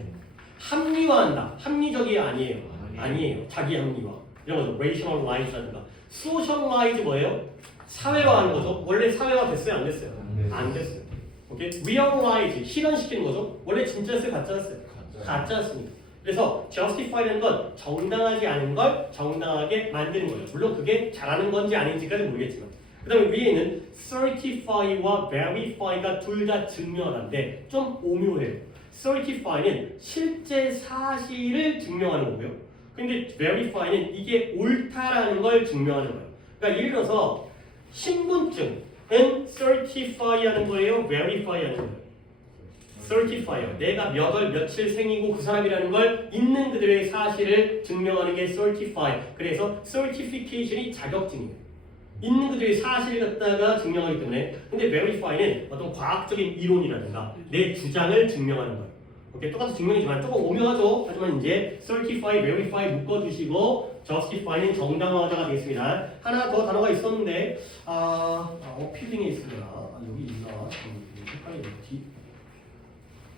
합리화한다. 합리적이 아니에요. 아니에요. 자기 합리화. 이런 거죠. rationalize라든가. socialize 뭐예요? 사회화하는 거죠. 원래 사회화 됐어요? 안 됐어요? 안 됐어요. 오케이? realize 실현시키는 거죠. 원래 진짜였어요? 가짜였어요? 가짜였습니다. 그래서 justify라는 건 정당하지 않은 걸 정당하게 만드는 거예요. 물론 그게 잘하는 건지 아닌지까지 모르겠지만. 그 다음에 위에는 certify와 verify가 둘 다 증명하는데 좀 오묘해요. certify는 실제 사실을 증명하는 거고요. 근데 verify는 이게 옳다라는 걸 증명하는 거예요. 그러니까 예를 들어서 신분증은 certify 하는 거예요? verify 하는 거예요? certify. 내가 몇 월 며칠 생이고 그 사람이라는 걸 있는 그들의 사실을 증명하는 게 certify. 그래서 certification이 자격증이에요. 있는 그들의 사실을 갖다가 증명하기 때문에. 근데 verify는 어떤 과학적인 이론이라든가 내 주장을 증명하는 거예요. 오케이, 똑같은 증명이지만 조금 오묘하죠. 하지만 이제 certify, verify 묶어주시고 justify는 정당화자가 되겠습니다. 하나 더 단어가 있었는데 appealing에 있습니다. 여기 있나? 헷갈리네.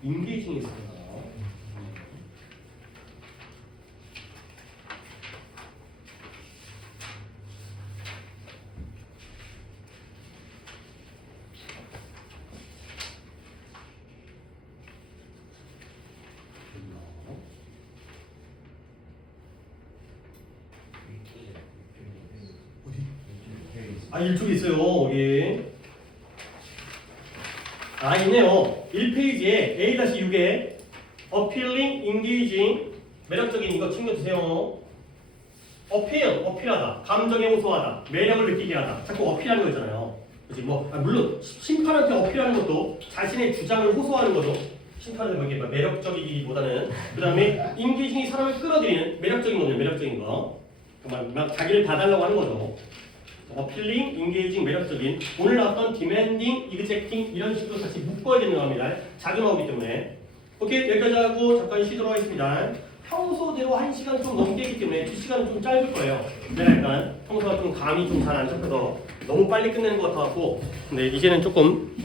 engaging에 있습니다. 이쪽에 있어요. 여기. 있네요. 1페이지에 A-6에 appealing, engaging 매력적인 이거 챙겨주세요. 어필하다, 감정에 호소하다, 매력을 느끼게 하다. 자꾸 어필하는 거잖아요. 그치? 물론 심판한테 어필하는 것도 자신의 주장을 호소하는 거죠. 심판한테 매력적이기보다는. 그 다음에 engaging이 사람을 끌어들이는 매력적인 거죠. 매력적인 거. 막 자기를 봐달라고 하는 거죠. appealing, engaging, 매력적인. 오늘 나왔던 demanding, exacting 이런 식으로 같이 묶어야 되는 겁니다. 자주 나오기 때문에. 오케이, 여기까지 하고 잠깐 쉬도록 하겠습니다. 평소대로 1시간 좀 넘게 했기 때문에 2시간은 좀 짧을 거예요. 근데 약간 평소가 좀 감이 좀 잘 안 잡혀서 너무 빨리 끝내는 것 같아갖고 근데 이제는 조금